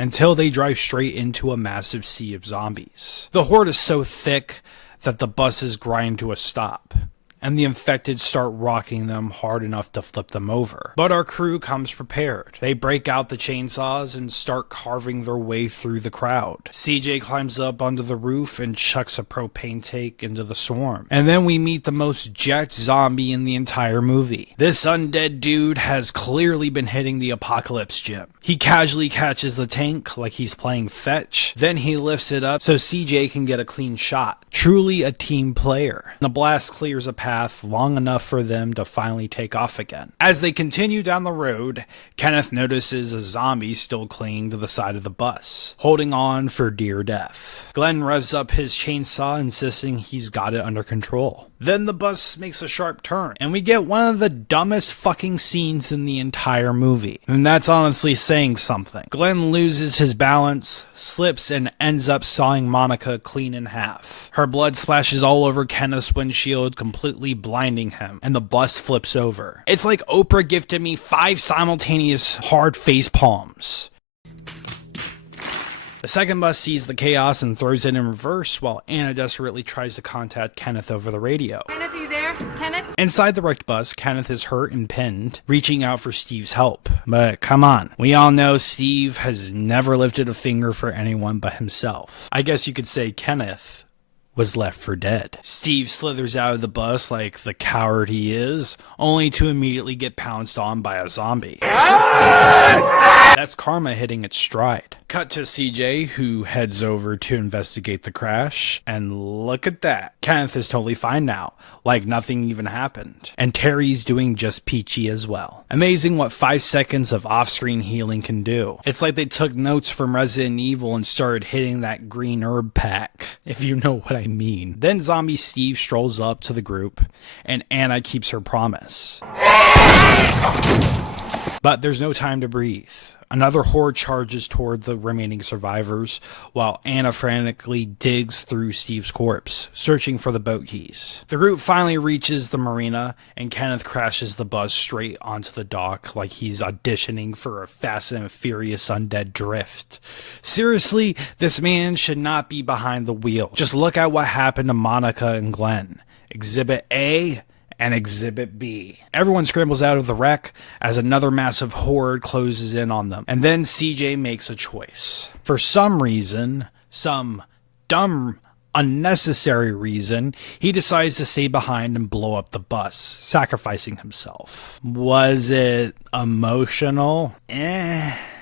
until they drive straight into a massive sea of zombies. The horde is so thick that the buses grind to a stop, and the infected start rocking them hard enough to flip them over. But our crew comes prepared. They break out the chainsaws and start carving their way through the crowd. CJ climbs up onto the roof and chucks a propane tank into the swarm. And then we meet the most jacked zombie in the entire movie. This undead dude has clearly been hitting the apocalypse gym. He casually catches the tank like he's playing fetch, then he lifts it up so CJ can get a clean shot. Truly a team player. The blast clears a path long enough for them to finally take off again. As they continue down the road, Kenneth notices a zombie still clinging to the side of the bus, holding on for dear death. Glenn revs up his chainsaw, insisting he's got it under control. Then the bus makes a sharp turn, and we get one of the dumbest fucking scenes in the entire movie. And that's honestly saying something. Glenn loses his balance, slips, and ends up sawing Monica clean in half. Her blood splashes all over Kenneth's windshield, completely blinding him, and the bus flips over. It's like Oprah gifted me 5 simultaneous hard face palms. The second bus sees the chaos and throws it in reverse, while Anna desperately tries to contact Kenneth over the radio. Kenneth, are you there? Kenneth? Inside the wrecked bus, Kenneth is hurt and pinned, reaching out for Steve's help. But come on, we all know Steve has never lifted a finger for anyone but himself. I guess you could say Kenneth was left for dead. Steve slithers out of the bus like the coward he is, only to immediately get pounced on by a zombie. That's karma hitting its stride. Cut to CJ, who heads over to investigate the crash, and look at that. Kenneth is totally fine now, like nothing even happened. And Terry's doing just peachy as well. Amazing what 5 seconds of off-screen healing can do. It's like they took notes from Resident Evil and started hitting that green herb pack, if you know what I mean. Then Zombie Steve strolls up to the group, and Anna keeps her promise. But there's no time to breathe. Another horde charges toward the remaining survivors, while Anna frantically digs through Steve's corpse, searching for the boat keys. The group finally reaches the marina, and Kenneth crashes the bus straight onto the dock like he's auditioning for a Fast and Furious undead drift. Seriously, this man should not be behind the wheel. Just look at what happened to Monica and Glenn. Exhibit A and Exhibit B. Everyone scrambles out of the wreck as another massive horde closes in on them. And then CJ makes a choice. For some reason, some dumb, unnecessary reason, he decides to stay behind and blow up the bus, sacrificing himself. Was it emotional?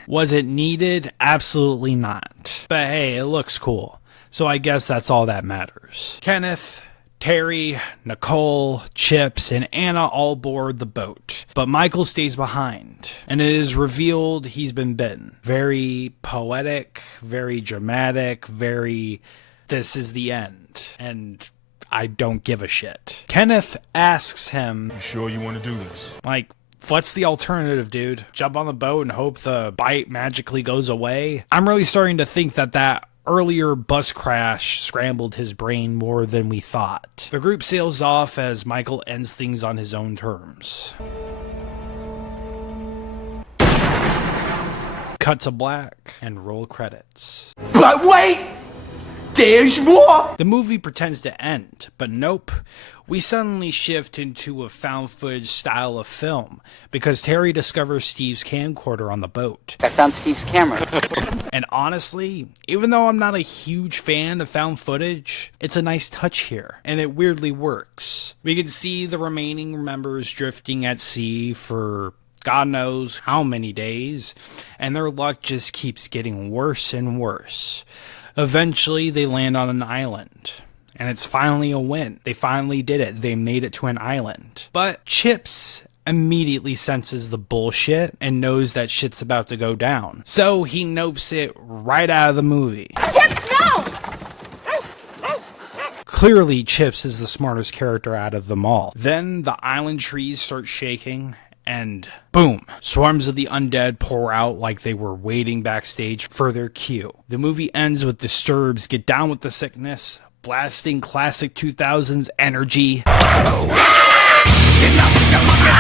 Was it needed? Absolutely not. But hey, it looks cool. So I guess that's all that matters. Kenneth, Terry, Nicole, Chips, and Anna all board the boat, but Michael stays behind, and it is revealed he's been bitten. Very poetic, very dramatic, very, this is the end, and I don't give a shit. Kenneth asks him, You sure you want to do this? Like, what's the alternative, dude? Jump on the boat and hope the bite magically goes away? I'm really starting to think that earlier bus crash scrambled his brain more than we thought. The group sails off as Michael ends things on his own terms. Cut to black and roll credits. But wait! There's more! The movie pretends to end, but nope. We suddenly shift into a found footage style of film because Terry discovers Steve's camcorder on the boat. I found Steve's camera. And honestly, even though I'm not a huge fan of found footage, it's a nice touch here, and it weirdly works. We can see the remaining members drifting at sea for God knows how many days, and their luck just keeps getting worse and worse. Eventually, they land on an island. And it's finally a win. They finally did it. They made it to an island. But Chips immediately senses the bullshit and knows that shit's about to go down. So he nopes it right out of the movie. Chips, no! Clearly, Chips is the smartest character out of them all. Then the island trees start shaking. And boom, swarms of the undead pour out like they were waiting backstage for their cue. The movie ends with Disturbed's Get Down with the Sickness, blasting classic 2000s energy.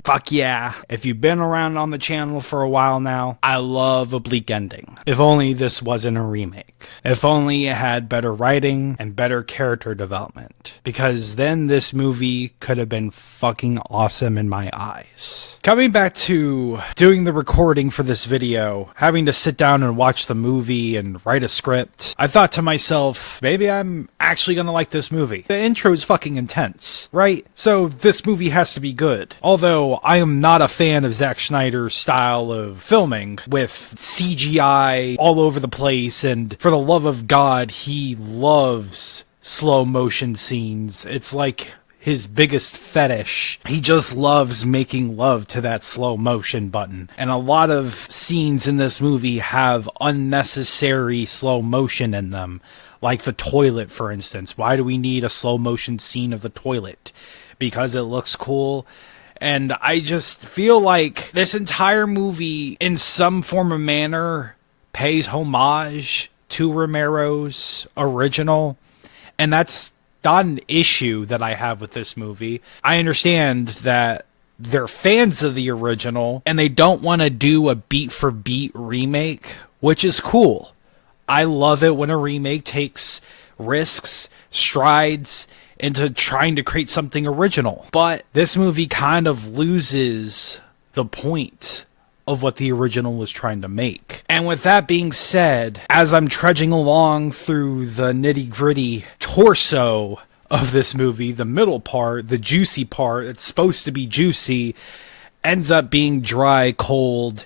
Fuck yeah. If you've been around on the channel for a while now, I love a bleak ending. If only this wasn't a remake. If only it had better writing and better character development. Because then this movie could have been fucking awesome in my eyes. Coming back to doing the recording for this video, having to sit down and watch the movie and write a script, I thought to myself, maybe I'm actually gonna like this movie. The intro is fucking intense, right? So this movie has to be good. Although I am not a fan of Zack Snyder's style of filming with CGI all over the place, and for the love of God, he loves slow motion scenes. It's like his biggest fetish. He just loves making love to that slow motion button. And a lot of scenes in this movie have unnecessary slow motion in them. Like the toilet, for instance. Why do we need a slow motion scene of the toilet? Because it looks cool. And I just feel like this entire movie, in some form or manner, pays homage to Romero's original. And that's not an issue that I have with this movie. I understand that they're fans of the original, and they don't want to do a beat-for-beat remake, which is cool. I love it when a remake takes risks, strides, into trying to create something original. But this movie kind of loses the point of what the original was trying to make. And with that being said, as I'm trudging along through the nitty-gritty torso of this movie, the middle part, the juicy part, it's supposed to be juicy, ends up being dry, cold,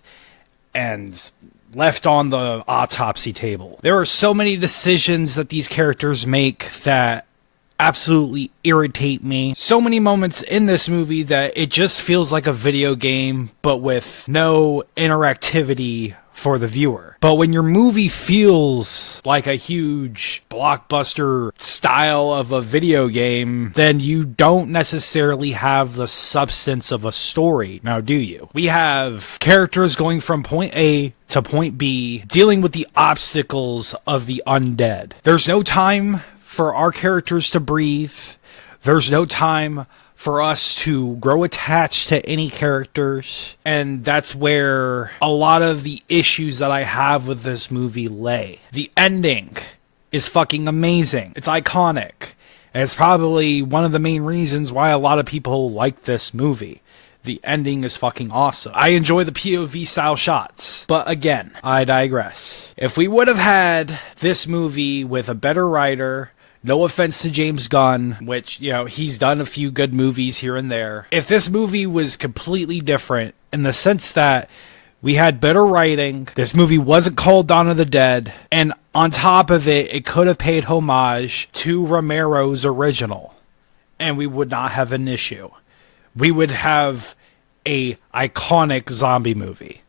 and left on the autopsy table. There are so many decisions that these characters make that absolutely irritate me. So many moments in this movie that it just feels like a video game, but with no interactivity for the viewer. But when your movie feels like a huge blockbuster style of a video game, then you don't necessarily have the substance of a story. Now, do you? We have characters going from point A to point B, dealing with the obstacles of the undead. There's no time for our characters to breathe. There's no time for us to grow attached to any characters. And that's where a lot of the issues that I have with this movie lay. The ending is fucking amazing. It's iconic. And it's probably one of the main reasons why a lot of people like this movie. The ending is fucking awesome. I enjoy the POV style shots. But again, I digress. If we would have had this movie with a better writer, no offense to James Gunn, which, you know, he's done a few good movies here and there. If this movie was completely different in the sense that we had better writing, this movie wasn't called Dawn of the Dead, and on top of it, it could have paid homage to Romero's original, and we would not have an issue. We would have a iconic zombie movie.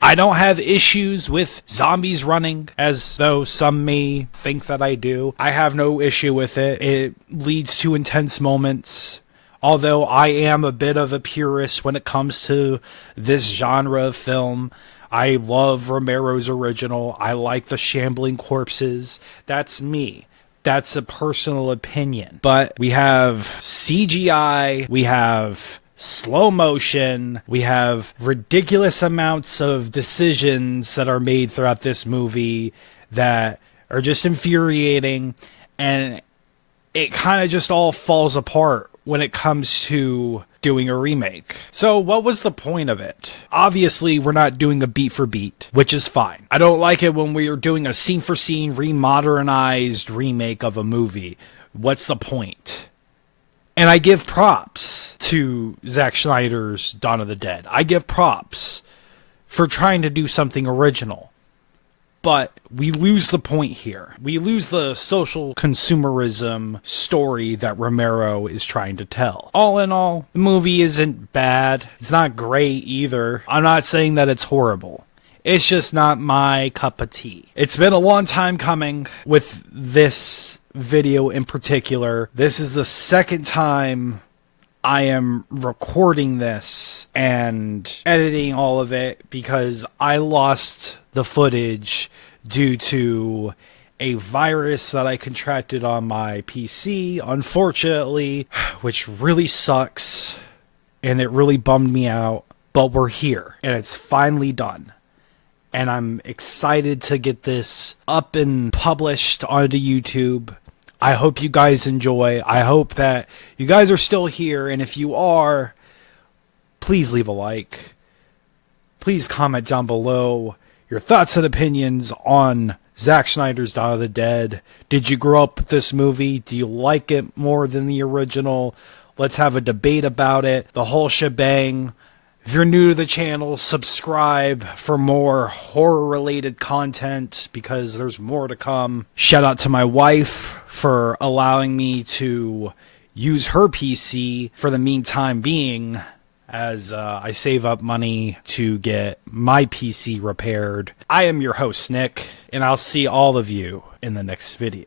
I don't have issues with zombies running, as though some may think that I do. I have no issue with it. It leads to intense moments. Although I am a bit of a purist when it comes to this genre of film. I love Romero's original. I like the shambling corpses. That's me. That's a personal opinion. But we have CGI. We have slow motion. We have ridiculous amounts of decisions that are made throughout this movie that are just infuriating, and it kind of just all falls apart when it comes to doing a remake. So what was the point of it? Obviously, we're not doing a beat for beat, which is fine. I don't like it when we are doing a scene for scene remodernized remake of a movie. What's the point? And I give props to Zack Snyder's Dawn of the Dead. I give props for trying to do something original. But we lose the point here. We lose the social consumerism story that Romero is trying to tell. All in all, the movie isn't bad. It's not great either. I'm not saying that it's horrible. It's just not my cup of tea. It's been a long time coming with this video in particular. This is the second time I am recording this and editing all of it because I lost the footage due to a virus that I contracted on my PC, unfortunately, which really sucks and it really bummed me out. But we're here and it's finally done. And I'm excited to get this up and published onto YouTube. I hope you guys enjoy. I hope that you guys are still here. And if you are, please leave a like. Please comment down below your thoughts and opinions on Zack Snyder's Dawn of the Dead. Did you grow up with this movie? Do you like it more than the original? Let's have a debate about it. The whole shebang. If you're new to the channel, subscribe for more horror-related content because there's more to come. Shout out to my wife for allowing me to use her PC for the meantime being as I save up money to get my PC repaired. I am your host, Nick, and I'll see all of you in the next video.